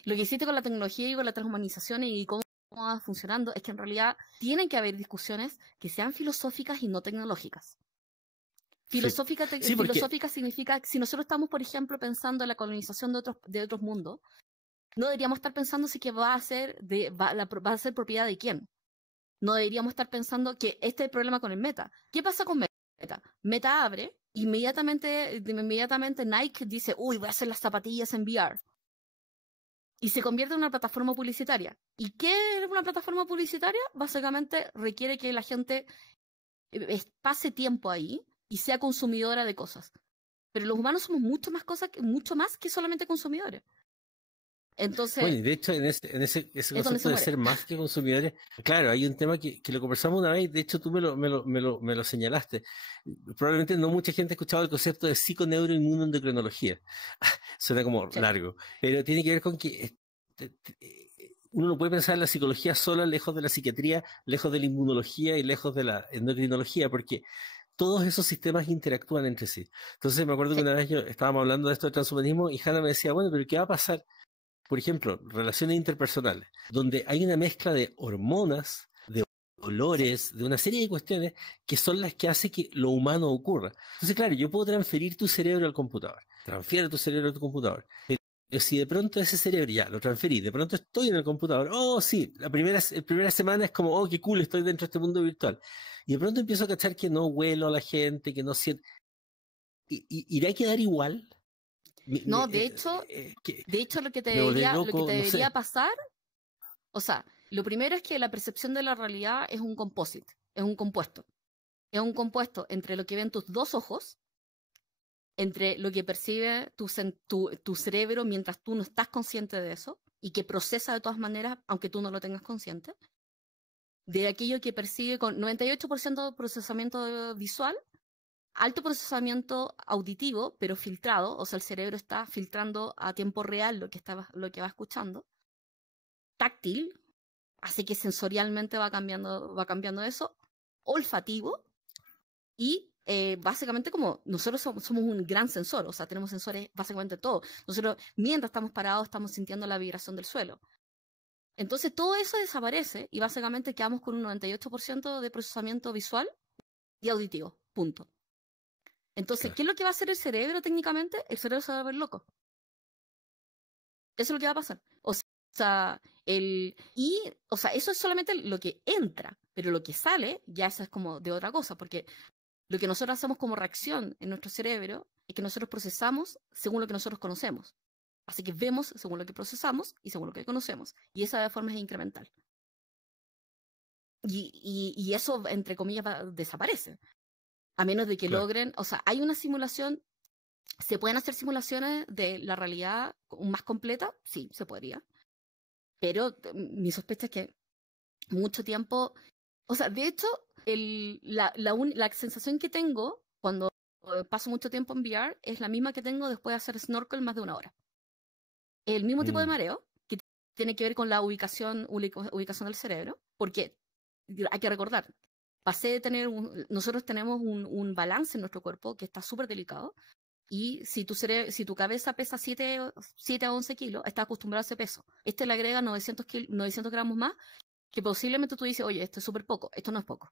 lo que existe con la tecnología y con la transhumanización y cómo va funcionando es que en realidad tienen que haber discusiones que sean filosóficas y no tecnológicas. Filosófica significa que si nosotros estamos, por ejemplo, pensando en la colonización de otros mundos, no deberíamos estar pensando si que va a ser propiedad de quién. No deberíamos estar pensando que este es el problema con el Meta. ¿Qué pasa con Meta? Meta abre, inmediatamente Nike dice, uy, voy a hacer las zapatillas en VR. Y se convierte en una plataforma publicitaria. ¿Y qué es una plataforma publicitaria? Básicamente requiere que la gente pase tiempo ahí y sea consumidora de cosas. Pero los humanos somos mucho más que solamente consumidores. Entonces, bueno, y de hecho, en ese concepto de ser más que consumidores, claro, hay un tema que lo conversamos una vez, de hecho tú me lo señalaste. Probablemente no mucha gente ha escuchado el concepto de psiconeuroinmunoendocrinología. Suena como largo, pero tiene que ver con que uno no puede pensar en la psicología sola, lejos de la psiquiatría, lejos de la inmunología y lejos de la endocrinología, porque todos esos sistemas interactúan entre sí. Entonces me acuerdo que una vez estábamos hablando de esto de transhumanismo y Hannah me decía, bueno, pero ¿qué va a pasar? Por ejemplo, relaciones interpersonales, donde hay una mezcla de hormonas, de olores, de una serie de cuestiones que son las que hacen que lo humano ocurra. Entonces, claro, yo puedo transferir tu cerebro al computador, transfiero tu cerebro a tu computador. Pero si de pronto ese cerebro ya lo transferí, de pronto estoy en el computador, oh sí, la primera semana es como, oh qué cool, estoy dentro de este mundo virtual. Y de pronto empiezo a cachar que no huelo a la gente, que no siento... ¿Irá a quedar igual? No, de hecho lo que te debería pasar, o sea, lo primero es que la percepción de la realidad es un composite, es un compuesto. Es un compuesto entre lo que ven tus dos ojos, entre lo que percibe tu cerebro mientras tú no estás consciente de eso y que procesa de todas maneras, aunque tú no lo tengas consciente, de aquello que percibe con 98% de procesamiento visual, alto procesamiento auditivo, pero filtrado, o sea, el cerebro está filtrando a tiempo real lo que va escuchando. Táctil, así que sensorialmente va cambiando eso. Olfativo, y básicamente como nosotros somos un gran sensor, o sea, tenemos sensores básicamente todo. Nosotros, mientras estamos parados, estamos sintiendo la vibración del suelo. Entonces todo eso desaparece y básicamente quedamos con un 98% de procesamiento visual y auditivo, punto. Entonces, ¿qué es lo que va a hacer el cerebro técnicamente? El cerebro se va a ver loco. Eso es lo que va a pasar. O sea, o sea, eso es solamente lo que entra, pero lo que sale ya eso es como de otra cosa, porque lo que nosotros hacemos como reacción en nuestro cerebro es que nosotros procesamos según lo que nosotros conocemos. Así que vemos según lo que procesamos y según lo que conocemos. Y esa de forma es incremental. Y eso, entre comillas, desaparece. A menos de que logren, o sea, hay una simulación, ¿se pueden hacer simulaciones de la realidad más completa? Sí, se podría. Pero mi sospecha es que mucho tiempo, o sea, de hecho, la sensación que tengo cuando paso mucho tiempo en VR es la misma que tengo después de hacer snorkel más de 1 hora. El mismo tipo de mareo, que tiene que ver con la ubicación del cerebro, porque hay que recordar, nosotros tenemos un balance en nuestro cuerpo que está súper delicado, y si tu cabeza pesa 7 a 11 kilos, está acostumbrado a ese peso. Este le agrega 900 gramos más, que posiblemente tú dices, oye, esto es súper poco. Esto no es poco.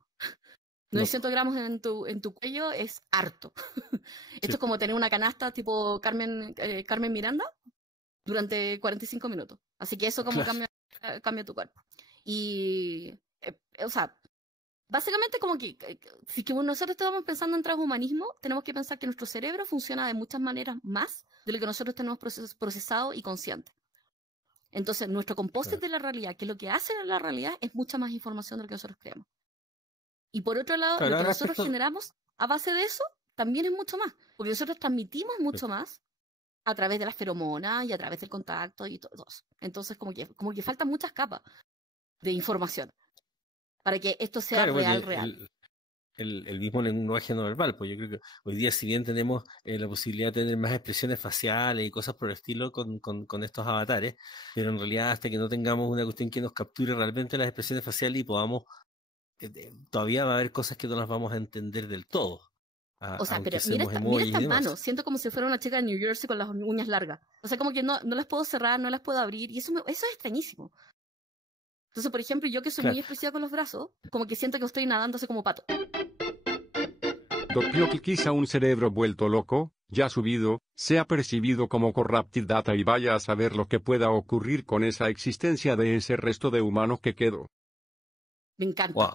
900 gramos en tu cuello es harto. Esto es como tener una canasta tipo Carmen Miranda durante 45 minutos. Así que eso como cambia tu cuerpo. Y, o sea, básicamente como que si que nosotros estamos pensando en transhumanismo, tenemos que pensar que nuestro cerebro funciona de muchas maneras más de lo que nosotros tenemos procesado y consciente. Entonces, nuestro composite de la realidad, que es lo que hace la realidad, es mucha más información de lo que nosotros creemos. Y por otro lado, lo que nosotros generamos a base de eso también es mucho más, porque nosotros transmitimos mucho más a través de las feromonas y a través del contacto y todo eso. Entonces, como que faltan muchas capas de información para que esto sea real. El mismo lenguaje no verbal, pues yo creo que hoy día, si bien tenemos la posibilidad de tener más expresiones faciales y cosas por el estilo con estos avatares, pero en realidad hasta que no tengamos una cuestión que nos capture realmente las expresiones faciales y podamos, todavía va a haber cosas que no las vamos a entender del todo. O sea, pero mira estas manos, siento como si fuera una chica de New Jersey con las uñas largas. O sea, como que no las puedo cerrar, no las puedo abrir, y eso es extrañísimo. Entonces, por ejemplo, yo que soy muy expresiva con los brazos, como que siento que estoy nadando así como pato. Doppio que quizá un cerebro vuelto loco, ya subido, sea percibido como corrupted data y vaya a saber lo que pueda ocurrir con esa existencia de ese resto de humanos que quedó. Me encanta. Wow.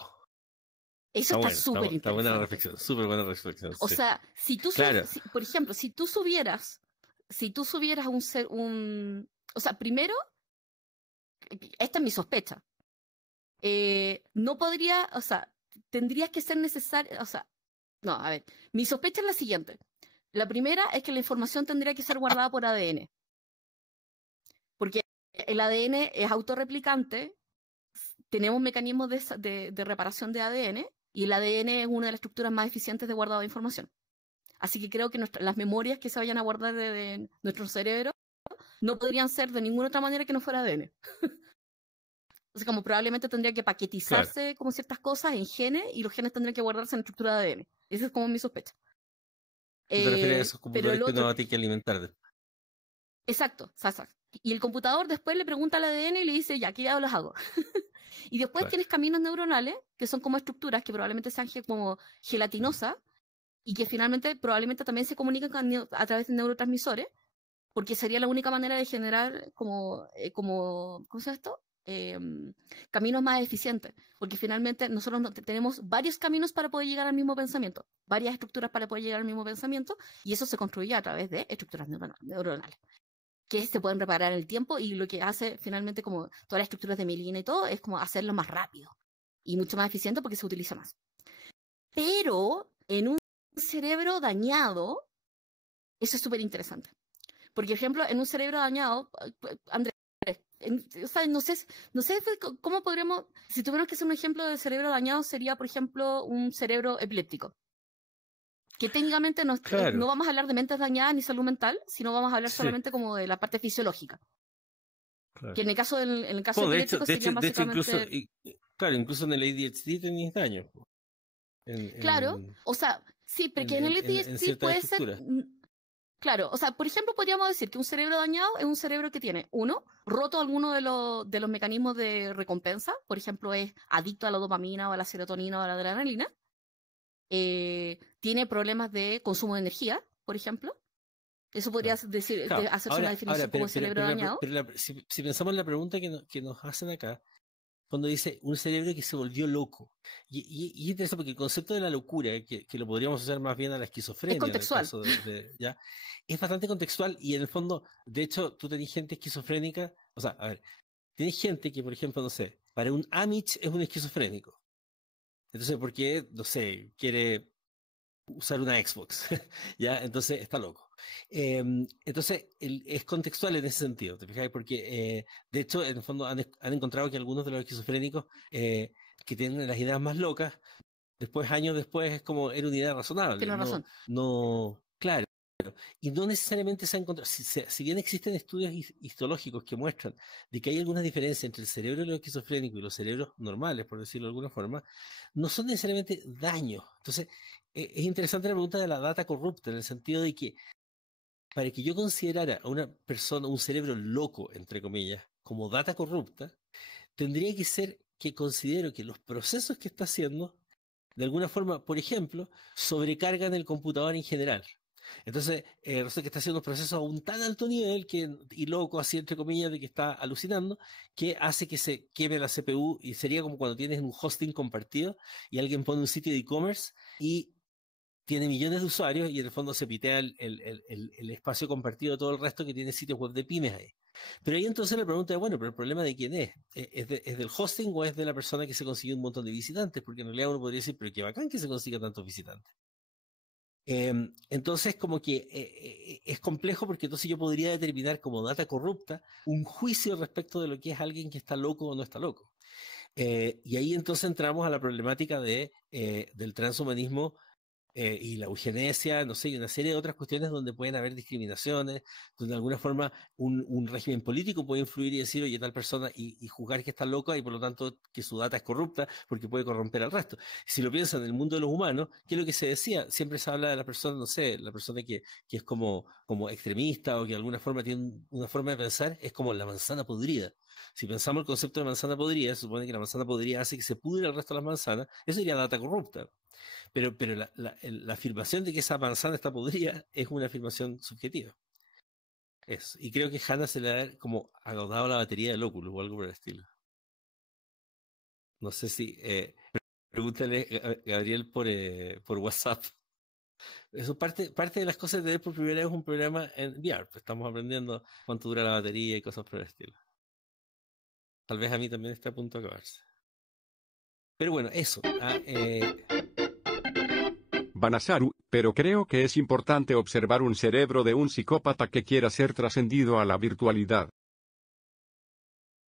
Eso está súper interesante. Está buena la reflexión, súper buena reflexión. O sea, si tú, por ejemplo, si tú subieras o sea, primero, esta es mi sospecha. No podría, o sea, tendrías que ser necesario, o sea, no, a ver, mi sospecha es la siguiente. La primera es que la información tendría que ser guardada por ADN. Porque el ADN es autorreplicante, tenemos mecanismos de reparación de ADN, y el ADN es una de las estructuras más eficientes de guardado de información. Así que creo que las memorias que se vayan a guardar de nuestro cerebro no podrían ser de ninguna otra manera que no fuera ADN. Entonces, como probablemente tendría que paquetizarse como ciertas cosas en genes, y los genes tendrían que guardarse en estructura de ADN. Esa es como mi sospecha. ¿Te refieres a esos computadores que uno tiene que alimentar? Exacto. Y el computador después le pregunta al ADN y le dice, ya, ¿qué diablos hago? Y después tienes caminos neuronales, que son como estructuras que probablemente sean como gelatinosas, y que finalmente probablemente también se comunican a través de neurotransmisores, porque sería la única manera de generar ¿cómo se llama esto? Caminos más eficientes, porque finalmente nosotros tenemos varios caminos para poder llegar al mismo pensamiento, varias estructuras para poder llegar al mismo pensamiento, y eso se construye a través de estructuras neuronales que se pueden reparar en el tiempo, y lo que hace finalmente como todas las estructuras de mielina y todo es como hacerlo más rápido y mucho más eficiente porque se utiliza más. Pero en un cerebro dañado, eso es súper interesante, porque por ejemplo en un cerebro dañado, Andrés, o sea, no sé cómo podríamos, si tuviéramos que hacer un ejemplo de cerebro dañado, sería por ejemplo un cerebro epiléptico, que técnicamente no vamos a hablar de mentes dañadas ni salud mental, sino vamos a hablar solamente como de la parte fisiológica. Que en el caso epiléptico sería básicamente... incluso en el ADHD tenías daño. O sea, sí, porque en el ADHD puede ser... Claro, o sea, por ejemplo, podríamos decir que un cerebro dañado es un cerebro que tiene, roto alguno de los mecanismos de recompensa, por ejemplo, es adicto a la dopamina o a la serotonina o a la adrenalina, tiene problemas de consumo de energía, por ejemplo, Eso podría decir, Claro, hacerse una definición como cerebro dañado. Si pensamos en la pregunta que nos hacen acá, cuando dice un cerebro que se volvió loco. Y es interesante porque el concepto de la locura, que lo podríamos hacer más bien a la esquizofrenia, es contextual. en el caso ¿ya? Es bastante contextual y en el fondo, de hecho, tú tenés gente esquizofrénica, o sea, a ver, tenés gente que, por ejemplo, no sé, para un Amish es un esquizofrénico. Entonces, porque, no sé, quiere usar una Xbox, ¿ya? Entonces está loco. Entonces, es contextual en ese sentido, ¿te fijas? Porque, de hecho, en el fondo han encontrado que algunos de los esquizofrénicos que tienen las ideas más locas, años después, es como era una idea razonable. Tienes razón. Claro. Y no necesariamente se ha encontrado, si bien existen estudios histológicos que muestran de que hay algunas diferencias entre el cerebro de los esquizofrénicos y los cerebros normales, por decirlo de alguna forma, no son necesariamente daños. Entonces, es interesante la pregunta de la data corrupta, en el sentido de que para que yo considerara a una persona, un cerebro loco, entre comillas, como data corrupta, tendría que ser que considero que los procesos que está haciendo, de alguna forma, por ejemplo, sobrecargan el computador en general. Entonces, resulta que está haciendo un proceso a un tan alto nivel y loco, así entre comillas, de que está alucinando, que hace que se queme la CPU y sería como cuando tienes un hosting compartido y alguien pone un sitio de e-commerce y tiene millones de usuarios y en el fondo se pitea el espacio compartido de todo el resto que tiene sitios web de pymes ahí. Pero ahí entonces la pregunta es, bueno, pero el problema de quién es. ¿Es del hosting o es de la persona que se consiguió un montón de visitantes? Porque en realidad uno podría decir, pero qué bacán que se consiga tantos visitantes. Entonces como que es complejo porque entonces yo podría determinar como data corrupta un juicio respecto de lo que es alguien que está loco o no está loco. Y ahí entonces entramos a la problemática del transhumanismo y la eugenesia, no sé, y una serie de otras cuestiones donde pueden haber discriminaciones, donde de alguna forma un régimen político puede influir y decir, oye, tal persona, y juzgar que está loca y por lo tanto que su data es corrupta porque puede corromper al resto. Si lo piensan en el mundo de los humanos, ¿qué es lo que se decía? Siempre se habla de la persona, no sé, la persona que es como extremista o que de alguna forma tiene una forma de pensar, es como la manzana podrida. Si pensamos el concepto de manzana podrida, se supone que la manzana podrida hace que se pudra el resto de las manzanas, eso sería data corrupta. Pero la afirmación de que esa manzana está podrida es una afirmación subjetiva. Y creo que Hannah se le ha como agotado la batería del Oculus o algo por el estilo. No sé si... pregúntale a Gabriel por WhatsApp. Eso parte de las cosas de ver por primera vez un programa en VR. Pues estamos aprendiendo cuánto dura la batería y cosas por el estilo. Tal vez a mí también está a punto de acabarse. Pero bueno, eso. Banasaru, pero creo que es importante observar un cerebro de un psicópata que quiera ser trascendido a la virtualidad.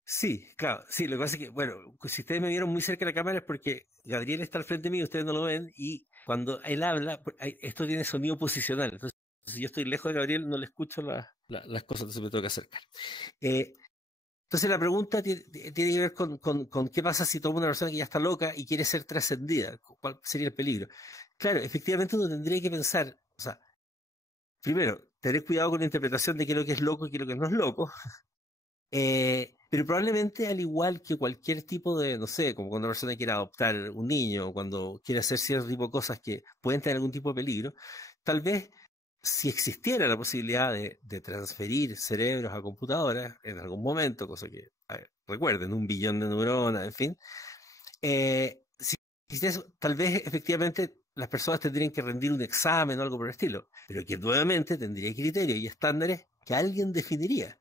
Sí, claro, sí, lo que pasa es que, bueno, si ustedes me vieron muy cerca de la cámara es porque Gabriel está al frente mío, ustedes no lo ven, y cuando él habla, esto tiene sonido posicional, entonces si yo estoy lejos de Gabriel no le escucho las cosas, entonces me tengo que acercar. Entonces la pregunta tiene que ver con qué pasa si toma una persona que ya está loca y quiere ser trascendida, ¿cuál sería el peligro? Claro, efectivamente uno tendría que pensar, o sea, primero, tener cuidado con la interpretación de qué es lo que es loco y qué es lo que no es loco, pero probablemente al igual que cualquier tipo de, no sé, como cuando una persona quiere adoptar un niño o cuando quiere hacer cierto tipo de cosas que pueden tener algún tipo de peligro, tal vez si existiera la posibilidad de transferir cerebros a computadoras en algún momento, cosa que, recuerden, 1 billón de neuronas, en fin, si existiera eso, tal vez efectivamente las personas tendrían que rendir un examen o algo por el estilo, pero que nuevamente tendría criterios y estándares que alguien definiría.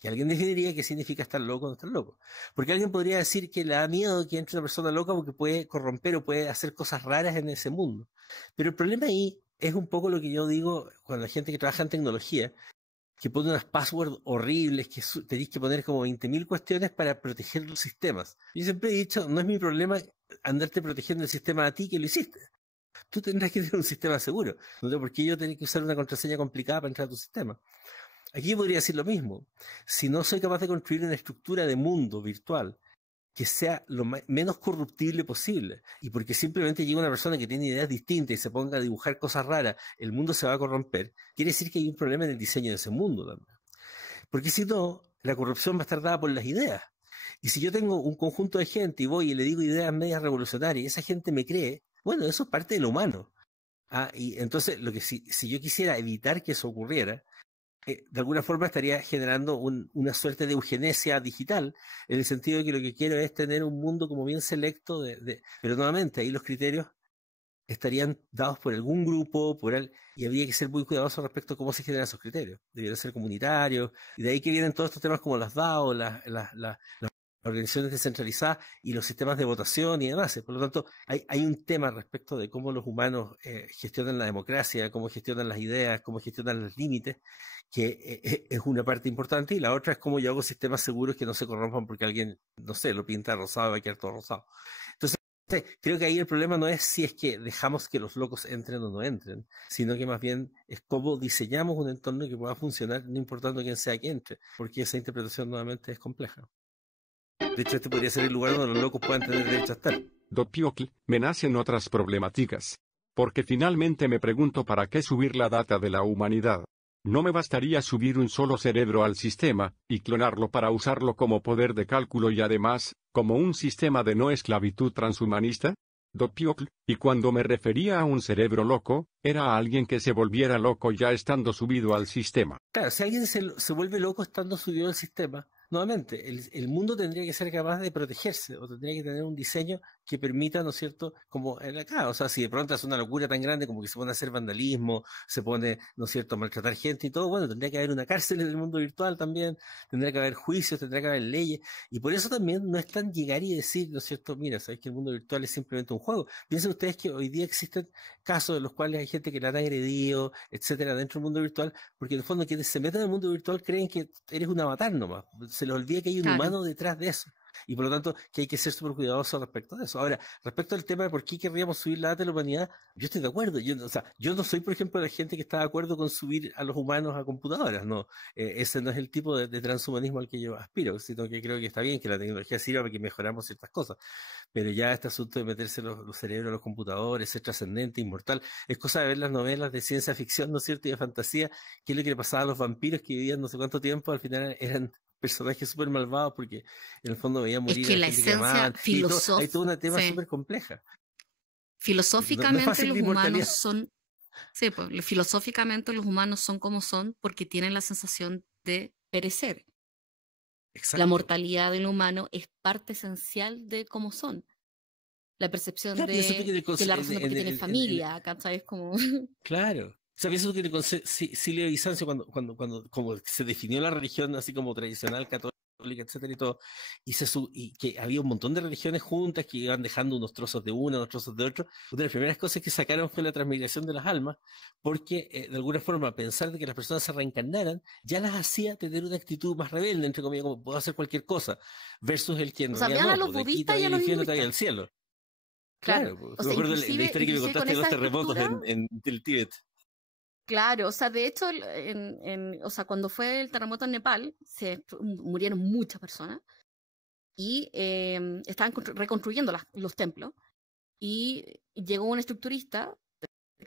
Que alguien definiría qué significa estar loco o no estar loco. Porque alguien podría decir que le da miedo que entre una persona loca porque puede corromper o puede hacer cosas raras en ese mundo. Pero el problema ahí es un poco lo que yo digo cuando la gente que trabaja en tecnología, que pone unas passwords horribles, que tenéis que poner como 20.000 cuestiones para proteger los sistemas. Yo siempre he dicho, no es mi problema andarte protegiendo el sistema a ti que lo hiciste. Tú tendrás que tener un sistema seguro. No tengo por qué yo tener que usar una contraseña complicada para entrar a tu sistema. Aquí yo podría decir lo mismo. Si no soy capaz de construir una estructura de mundo virtual que sea lo menos corruptible posible, y porque simplemente llega una persona que tiene ideas distintas y se ponga a dibujar cosas raras, el mundo se va a corromper, quiere decir que hay un problema en el diseño de ese mundo también. Porque si no, la corrupción va a estar dada por las ideas. Y si yo tengo un conjunto de gente y voy y le digo ideas medias revolucionarias y esa gente me cree, bueno, eso es parte de lo humano. Y entonces, si yo quisiera evitar que eso ocurriera, de alguna forma estaría generando una suerte de eugenesia digital, en el sentido de que lo que quiero es tener un mundo como bien selecto, pero nuevamente ahí los criterios estarían dados por algún grupo, y habría que ser muy cuidadoso respecto a cómo se generan esos criterios. Deberían ser comunitarios, y de ahí que vienen todos estos temas como las DAO, las organizaciones descentralizadas y los sistemas de votación y demás. Por lo tanto, hay un tema respecto de cómo los humanos gestionan la democracia, cómo gestionan las ideas, cómo gestionan los límites, que es una parte importante, y la otra es cómo yo hago sistemas seguros que no se corrompan porque alguien, no sé, lo pinta rosado y va a quedar todo rosado. Entonces, creo que ahí el problema no es si es que dejamos que los locos entren o no entren, sino que más bien es cómo diseñamos un entorno que pueda funcionar, no importando quién sea que entre, porque esa interpretación nuevamente es compleja. De hecho, este podría ser el lugar donde los locos puedan tener derecho a estar. Dopiocl, me nacen otras problemáticas. Porque finalmente me pregunto para qué subir la data de la humanidad. ¿No me bastaría subir un solo cerebro al sistema, y clonarlo para usarlo como poder de cálculo y además, como un sistema de no esclavitud transhumanista? Dopiocl, y cuando me refería a un cerebro loco, era a alguien que se volviera loco ya estando subido al sistema. Claro, si alguien se vuelve loco estando subido al sistema, nuevamente, el mundo tendría que ser capaz de protegerse, o tendría que tener un diseño que permita, ¿no es cierto?, como en acá, o sea, si de pronto es una locura tan grande como que se pone a hacer vandalismo, se pone, ¿no es cierto?, a maltratar gente y todo, bueno, tendría que haber una cárcel en el mundo virtual también, tendría que haber juicios, tendría que haber leyes, y por eso también no es tan llegar y decir, ¿no es cierto?, mira, sabéis que el mundo virtual es simplemente un juego. Piensen ustedes que hoy día existen casos en los cuales hay gente que la han agredido, etcétera, dentro del mundo virtual, porque en el fondo quienes se meten en el mundo virtual creen que eres un avatar nomás, se les olvida que hay un humano detrás de eso, y por lo tanto que hay que ser súper cuidadoso respecto de eso. Ahora, respecto al tema de por qué querríamos subir la data de la humanidad, yo estoy de acuerdo. Yo no soy, por ejemplo, la gente que está de acuerdo con subir a los humanos a computadoras, no. Ese no es el tipo de transhumanismo al que yo aspiro, sino que creo que está bien que la tecnología sirva para que mejoramos ciertas cosas, pero ya este asunto de meterse los cerebros a los computadores, ser trascendente, inmortal, es cosa de ver las novelas de ciencia ficción, ¿no es cierto?, y de fantasía, que es lo que le pasaba a los vampiros que vivían no sé cuánto tiempo, al final eran personajes súper malvados porque en el fondo veían morir es que a la gente que esencia amaban. Hay todo un tema sí. súper compleja. Filosóficamente no los humanos son, sí, pues, filosóficamente los humanos son como son porque tienen la sensación de perecer. Exacto. La mortalidad del humano es parte esencial de cómo son. La percepción Claro, de que la razón de por qué tienen familia, ¿cachai? Es como... Claro. O sea, pienso que Silvio Bizancio, cuando como se definió la religión así como tradicional, católica, etcétera y todo, y que había un montón de religiones juntas que iban dejando unos trozos de una, unos trozos de otro, una de las primeras cosas que sacaron fue la transmigración de las almas, porque de alguna forma pensar de que las personas se reencarnaran ya las hacía tener una actitud más rebelde, entre comillas, como puedo hacer cualquier cosa, versus el que en realidad vean a no, los de aquí budistas y a el los infierno te hinduistas. al cielo. Claro. Pues, O sea, me acuerdo de la historia que me contaste de los terremotos en el Tíbet. Claro, o sea, de hecho, o sea, cuando fue el terremoto en Nepal, murieron muchas personas y estaban reconstruyendo los templos. Y llegó un estructurista,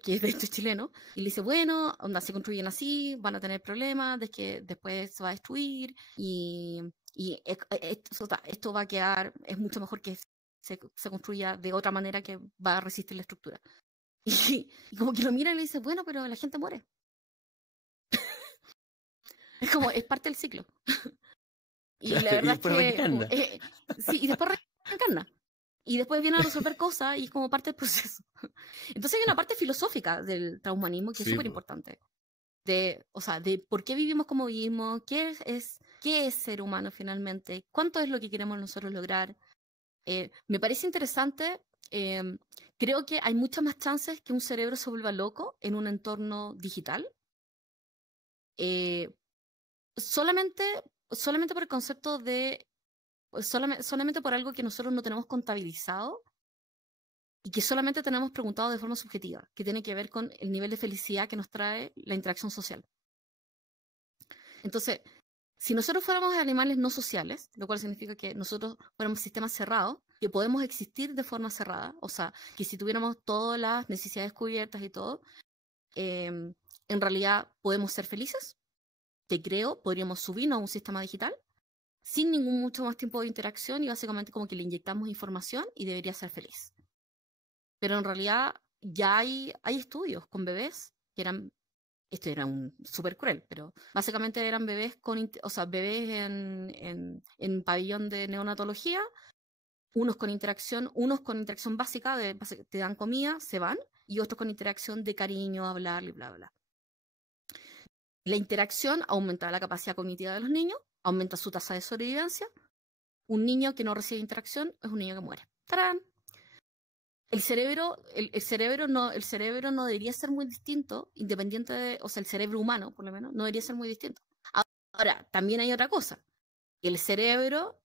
que es de hecho chileno, y le dice, bueno, onda, se construyen así, van a tener problemas, de que después se va a destruir, y esto va a quedar, es mucho mejor que se construya de otra manera que va a resistir la estructura. Y como que lo mira y le dice, bueno, pero la gente muere. Es como, es parte del ciclo. Y la verdad es que... sí, y después reencarna. Y después viene a resolver cosas y es como parte del proceso. Entonces hay una parte filosófica del transhumanismo que es súper importante. O sea, de por qué vivimos como vivimos, qué es ser humano finalmente, cuánto es lo que queremos nosotros lograr. Me parece interesante. Creo que hay muchas más chances que un cerebro se vuelva loco en un entorno digital. Solamente por el concepto de... solamente por algo que nosotros no tenemos contabilizado y que solamente tenemos preguntado de forma subjetiva, que tiene que ver con el nivel de felicidad que nos trae la interacción social. Entonces, si nosotros fuéramos animales no sociales, lo cual significa que nosotros fuéramos sistemas cerrados, que podemos existir de forma cerrada, o sea, que si tuviéramos todas las necesidades cubiertas y todo, en realidad podemos ser felices, te creo, podríamos subirnos a un sistema digital sin ningún mucho más tiempo de interacción y básicamente como que le inyectamos información y debería ser feliz. Pero en realidad ya hay estudios con bebés que eran esto era súper cruel, pero básicamente eran bebés bebés en pabellón de neonatología, unos con interacción básica, te dan comida, se van, y otros con interacción de cariño, hablar y bla, bla. La interacción aumenta la capacidad cognitiva de los niños, aumenta su tasa de sobrevivencia. Un niño que no recibe interacción es un niño que muere. ¡Tarán! El cerebro no debería ser muy distinto, independiente de, el cerebro humano, por lo menos, no debería ser muy distinto. Ahora, también hay otra cosa. El cerebro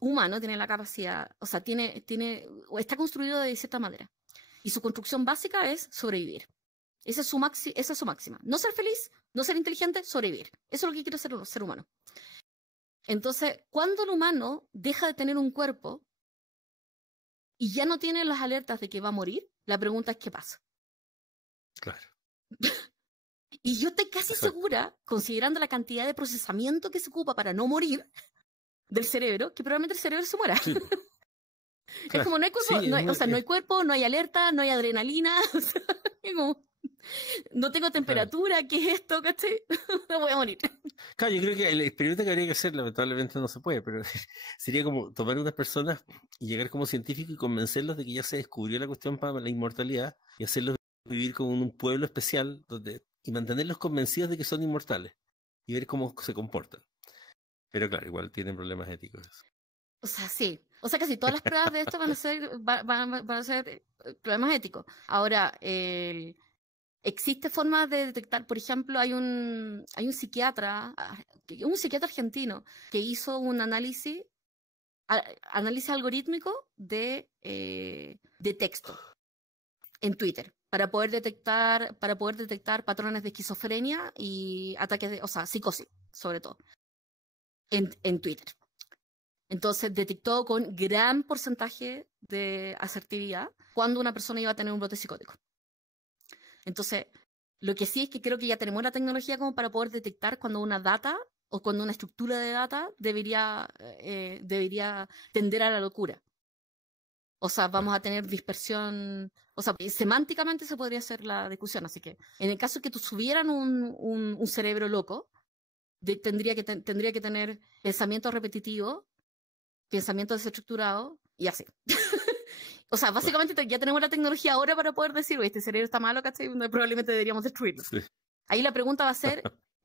humano tiene la capacidad, está construido de cierta manera. Y su construcción básica es sobrevivir. Esa es su máxima. No ser feliz, no ser inteligente, sobrevivir. Eso es lo que quiere ser un ser humano. Entonces, cuando el humano deja de tener un cuerpo y ya no tiene las alertas de que va a morir, la pregunta es ¿qué pasa? Claro. Y yo estoy casi segura, considerando la cantidad de procesamiento que se ocupa para no morir del cerebro, que probablemente el cerebro se muera. Sí. Es como no hay cuerpo, sí, no hay cuerpo, no hay alerta, no hay adrenalina. Es como, no tengo temperatura, claro. ¿Qué es esto? ¿Cachai? No voy a morir. Claro, yo creo que el experimento que habría que hacer, lamentablemente no se puede, pero sería como tomar unas personas y llegar como científico y convencerlos de que ya se descubrió la cuestión para la inmortalidad y hacerlos vivir como en un pueblo especial y mantenerlos convencidos de que son inmortales y ver cómo se comportan. Pero claro, igual tienen problemas éticos. O sea, sí. O sea, casi todas las pruebas de esto van a ser problemas éticos. Ahora, existe formas de detectar, por ejemplo, hay un psiquiatra argentino que hizo un análisis algorítmico de texto en Twitter para poder detectar patrones de esquizofrenia y ataques de, psicosis, sobre todo, en Twitter. Entonces detectó con gran porcentaje de asertividad cuando una persona iba a tener un brote psicótico. Entonces, lo que sí es que creo que ya tenemos la tecnología como para poder detectar cuando una data o cuando una estructura de data debería tender a la locura. O sea, vamos a tener dispersión, semánticamente se podría hacer la discusión. Así que, en el caso de que subieran un cerebro loco, tendría que tener pensamiento repetitivo, pensamiento desestructurado y así. O sea, básicamente ya tenemos la tecnología ahora para poder decir, oye, este cerebro está malo, ¿cachai? Probablemente deberíamos destruirlo. Sí. Ahí la pregunta va a ser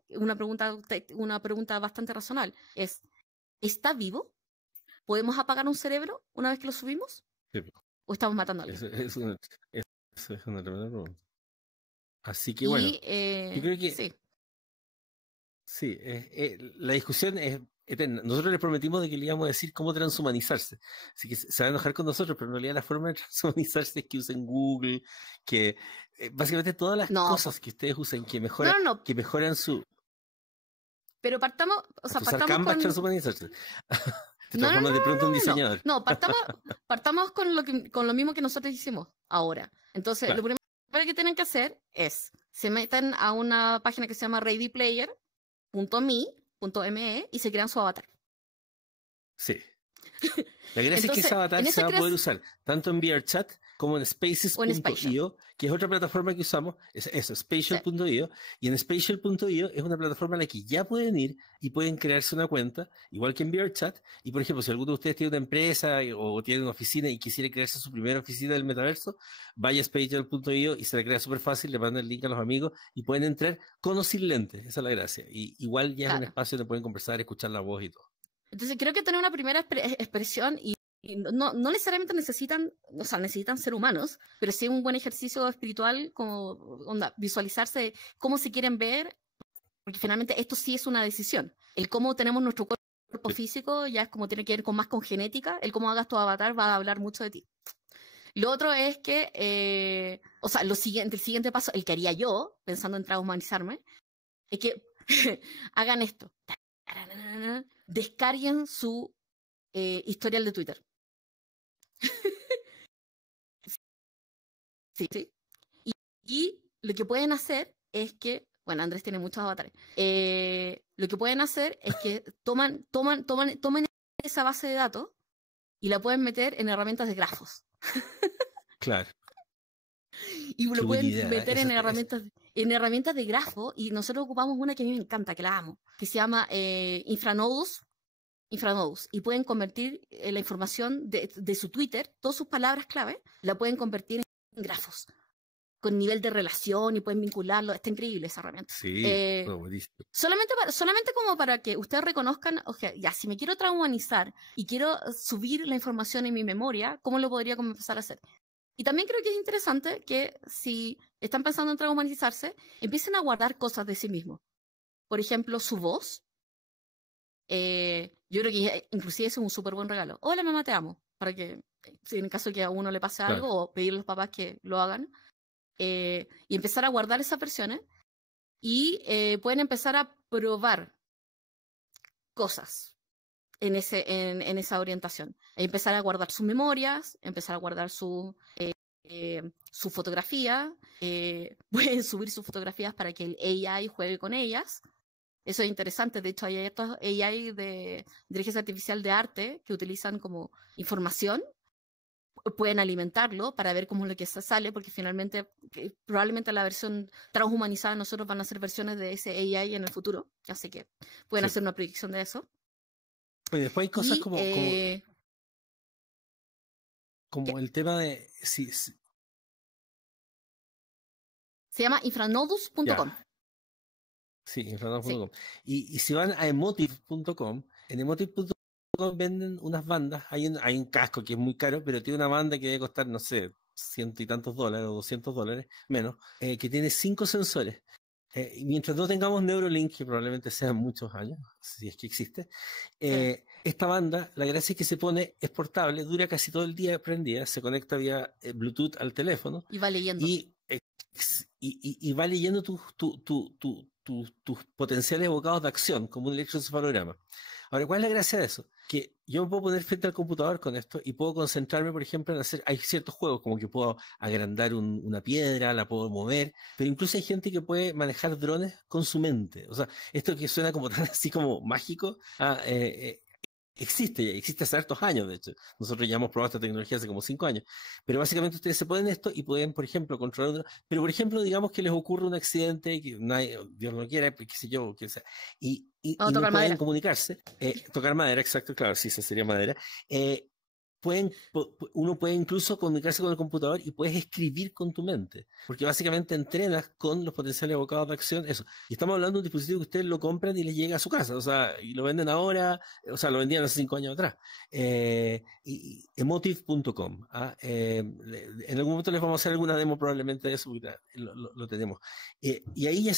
una pregunta bastante razonable. ¿Está vivo? ¿Podemos apagar un cerebro una vez que lo subimos? Sí. ¿O estamos matando a alguien? Eso es una tremenda pregunta. Así que bueno, yo creo que sí, la discusión es eterna. Nosotros les prometimos de que le íbamos a decir cómo transhumanizarse. Así que se va a enojar con nosotros, pero en realidad la forma de transhumanizarse es que usen Google, que básicamente todas las cosas que ustedes usen que mejoran su... Pero partamos con... transhumanizarse. De pronto un diseñador. No, partamos con lo mismo que nosotros hicimos ahora. Entonces, claro. Lo primero que tienen que hacer es, se meten a una página que se llama readyplayer.me y se crean su avatar. Sí. La gracia es que ese avatar se va a poder usar tanto en VRChat como en Spaces.io, que es otra plataforma que usamos, Spatial.io, y en Spatial.io es una plataforma en la que ya pueden ir y pueden crearse una cuenta, igual que en VRChat, y por ejemplo, si alguno de ustedes tiene una empresa o tiene una oficina y quisiera crearse su primera oficina del metaverso, vaya a Spatial.io y se la crea súper fácil, le mandan el link a los amigos y pueden entrar con o sin lentes, esa es la gracia, y igual ya es un espacio donde pueden conversar, escuchar la voz y todo. Entonces creo que tener una primera expresión y no necesariamente necesitan ser humanos, pero sí un buen ejercicio espiritual, como visualizarse cómo se quieren ver, porque finalmente esto sí es una decisión. El cómo tenemos nuestro cuerpo físico ya es como tiene que ver más con genética, el cómo hagas tu avatar va a hablar mucho de ti. Lo otro es que, el siguiente paso, el que haría yo, pensando en transhumanizarme, es que hagan esto. Descarguen su historial de Twitter. Sí. Y lo que pueden hacer es que, bueno, Andrés tiene muchos avatares. Lo que pueden hacer es que toman esa base de datos y la pueden meter en herramientas de grafos. Claro. Y lo pueden meter en herramientas en herramientas de grafo, y nosotros ocupamos una que a mí me encanta, que la amo, que se llama Infranodus, y pueden convertir la información de su Twitter, todas sus palabras clave, la pueden convertir en grafos, con nivel de relación, y pueden vincularlo. Está increíble esa herramienta. Sí, buenísimo. Solamente como para que ustedes reconozcan, ya, si me quiero traumatizar y quiero subir la información en mi memoria, ¿cómo lo podría empezar a hacer? Y también creo que es interesante que si están pensando en traumatizarse, empiecen a guardar cosas de sí mismos. Por ejemplo, su voz. Yo creo que inclusive es un súper buen regalo. Hola, mamá, te amo. Para que, si en caso que a uno le pase algo, o pedirle a los papás que lo hagan. Y empezar a guardar esas versiones. Y pueden empezar a probar cosas en esa orientación. Empezar a guardar sus memorias, empezar a guardar su fotografía. Pueden subir sus fotografías para que el AI juegue con ellas. Eso es interesante. De hecho, hay estos AI de inteligencia artificial de arte que utilizan como información. Pueden alimentarlo para ver cómo es lo que sale, porque finalmente, probablemente la versión transhumanizada de nosotros van a ser versiones de ese AI en el futuro. Así que pueden hacer una predicción de eso. Y después hay cosas como el tema de... Se llama infranodus.com. Sí, infranodus.com. Y si van a emotive.com, en emotive.com venden unas bandas. Hay un casco que es muy caro, pero tiene una banda que debe costar, no sé, $100 y tantos o $200 menos, que tiene 5 sensores. Y mientras no tengamos Neuralink, que probablemente sean muchos años, si es que existe, esta banda, la gracia es que se pone, es portable, dura casi todo el día prendida, se conecta vía Bluetooth al teléfono. Y va leyendo. Y va leyendo tus potenciales evocados de acción, como un electroencefalograma. Ahora, ¿cuál es la gracia de eso? Que yo me puedo poner frente al computador con esto y puedo concentrarme, por ejemplo, en hay ciertos juegos, como que puedo agrandar una piedra, la puedo mover, pero incluso hay gente que puede manejar drones con su mente. O sea, esto que suena como tan así como mágico, existe hace hartos años, de hecho. Nosotros ya hemos probado esta tecnología hace como 5 años. Pero básicamente ustedes se ponen esto y pueden, por ejemplo, controlar pero por ejemplo, digamos que les ocurre un accidente, que Dios no quiera, qué sé yo, qué sea, y no pueden comunicarse. Tocar madera, exacto, claro, sí, esa sería madera. Uno puede incluso comunicarse con el computador y puedes escribir con tu mente, porque básicamente entrenas con los potenciales evocados de acción, eso. Y estamos hablando de un dispositivo que ustedes lo compran y les llega a su casa, o sea, y lo venden ahora, o sea, lo vendían hace 5 años atrás. Emotive.com. En algún momento les vamos a hacer alguna demo probablemente de eso, porque lo tenemos. Y ahí ya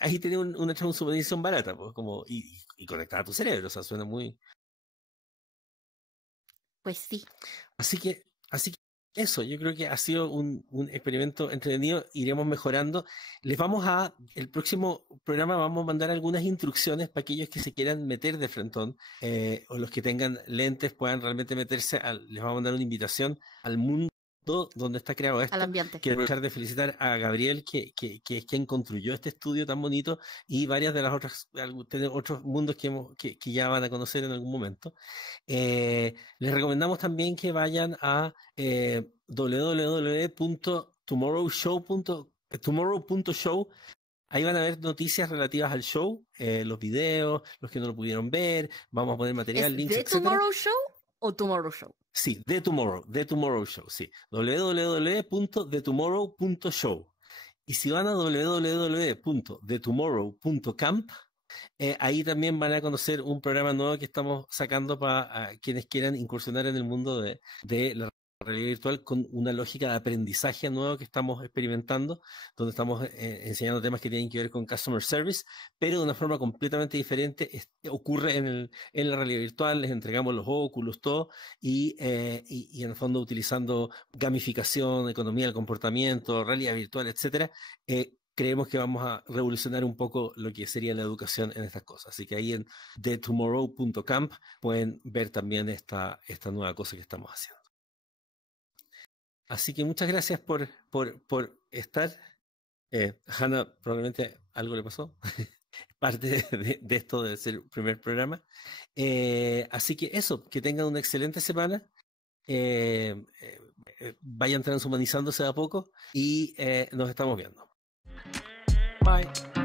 ahí tienen una transformación barata, pues, como, y conectada a tu cerebro, o sea, suena muy... Pues sí. Así que eso, yo creo que ha sido un experimento entretenido, iremos mejorando. El próximo programa vamos a mandar algunas instrucciones para aquellos que se quieran meter de frentón, o los que tengan lentes puedan realmente meterse, les vamos a mandar una invitación al mundo donde está creado esto. Al ambiente. Quiero aprovechar de felicitar a Gabriel, que es quien construyó este estudio tan bonito, y varias de las otros mundos que ya van a conocer en algún momento. Les recomendamos también que vayan a www.tomorrow.show. Ahí van a ver noticias relativas al show, los videos, los que no lo pudieron ver, vamos a poner material, links, etc. ¿Tomorrow Show o Tomorrow Show? Sí, The Tomorrow Show, sí. www.thetomorrow.show. Y si van a www.thetomorrow.camp, ahí también van a conocer un programa nuevo que estamos sacando para quienes quieran incursionar en el mundo de la realidad virtual, con una lógica de aprendizaje nuevo que estamos experimentando, donde estamos enseñando temas que tienen que ver con customer service, pero de una forma completamente diferente. Ocurre en la realidad virtual, les entregamos los óculos, todo, y en el fondo utilizando gamificación, economía del comportamiento, realidad virtual, etcétera. Creemos que vamos a revolucionar un poco lo que sería la educación en estas cosas. Así que ahí en thetomorrow.camp pueden ver también esta nueva cosa que estamos haciendo. Así que muchas gracias por estar. Hannah, probablemente algo le pasó. Parte de esto de ser el primer programa. Así que eso, que tengan una excelente semana. Vayan transhumanizándose de a poco y nos estamos viendo. Bye.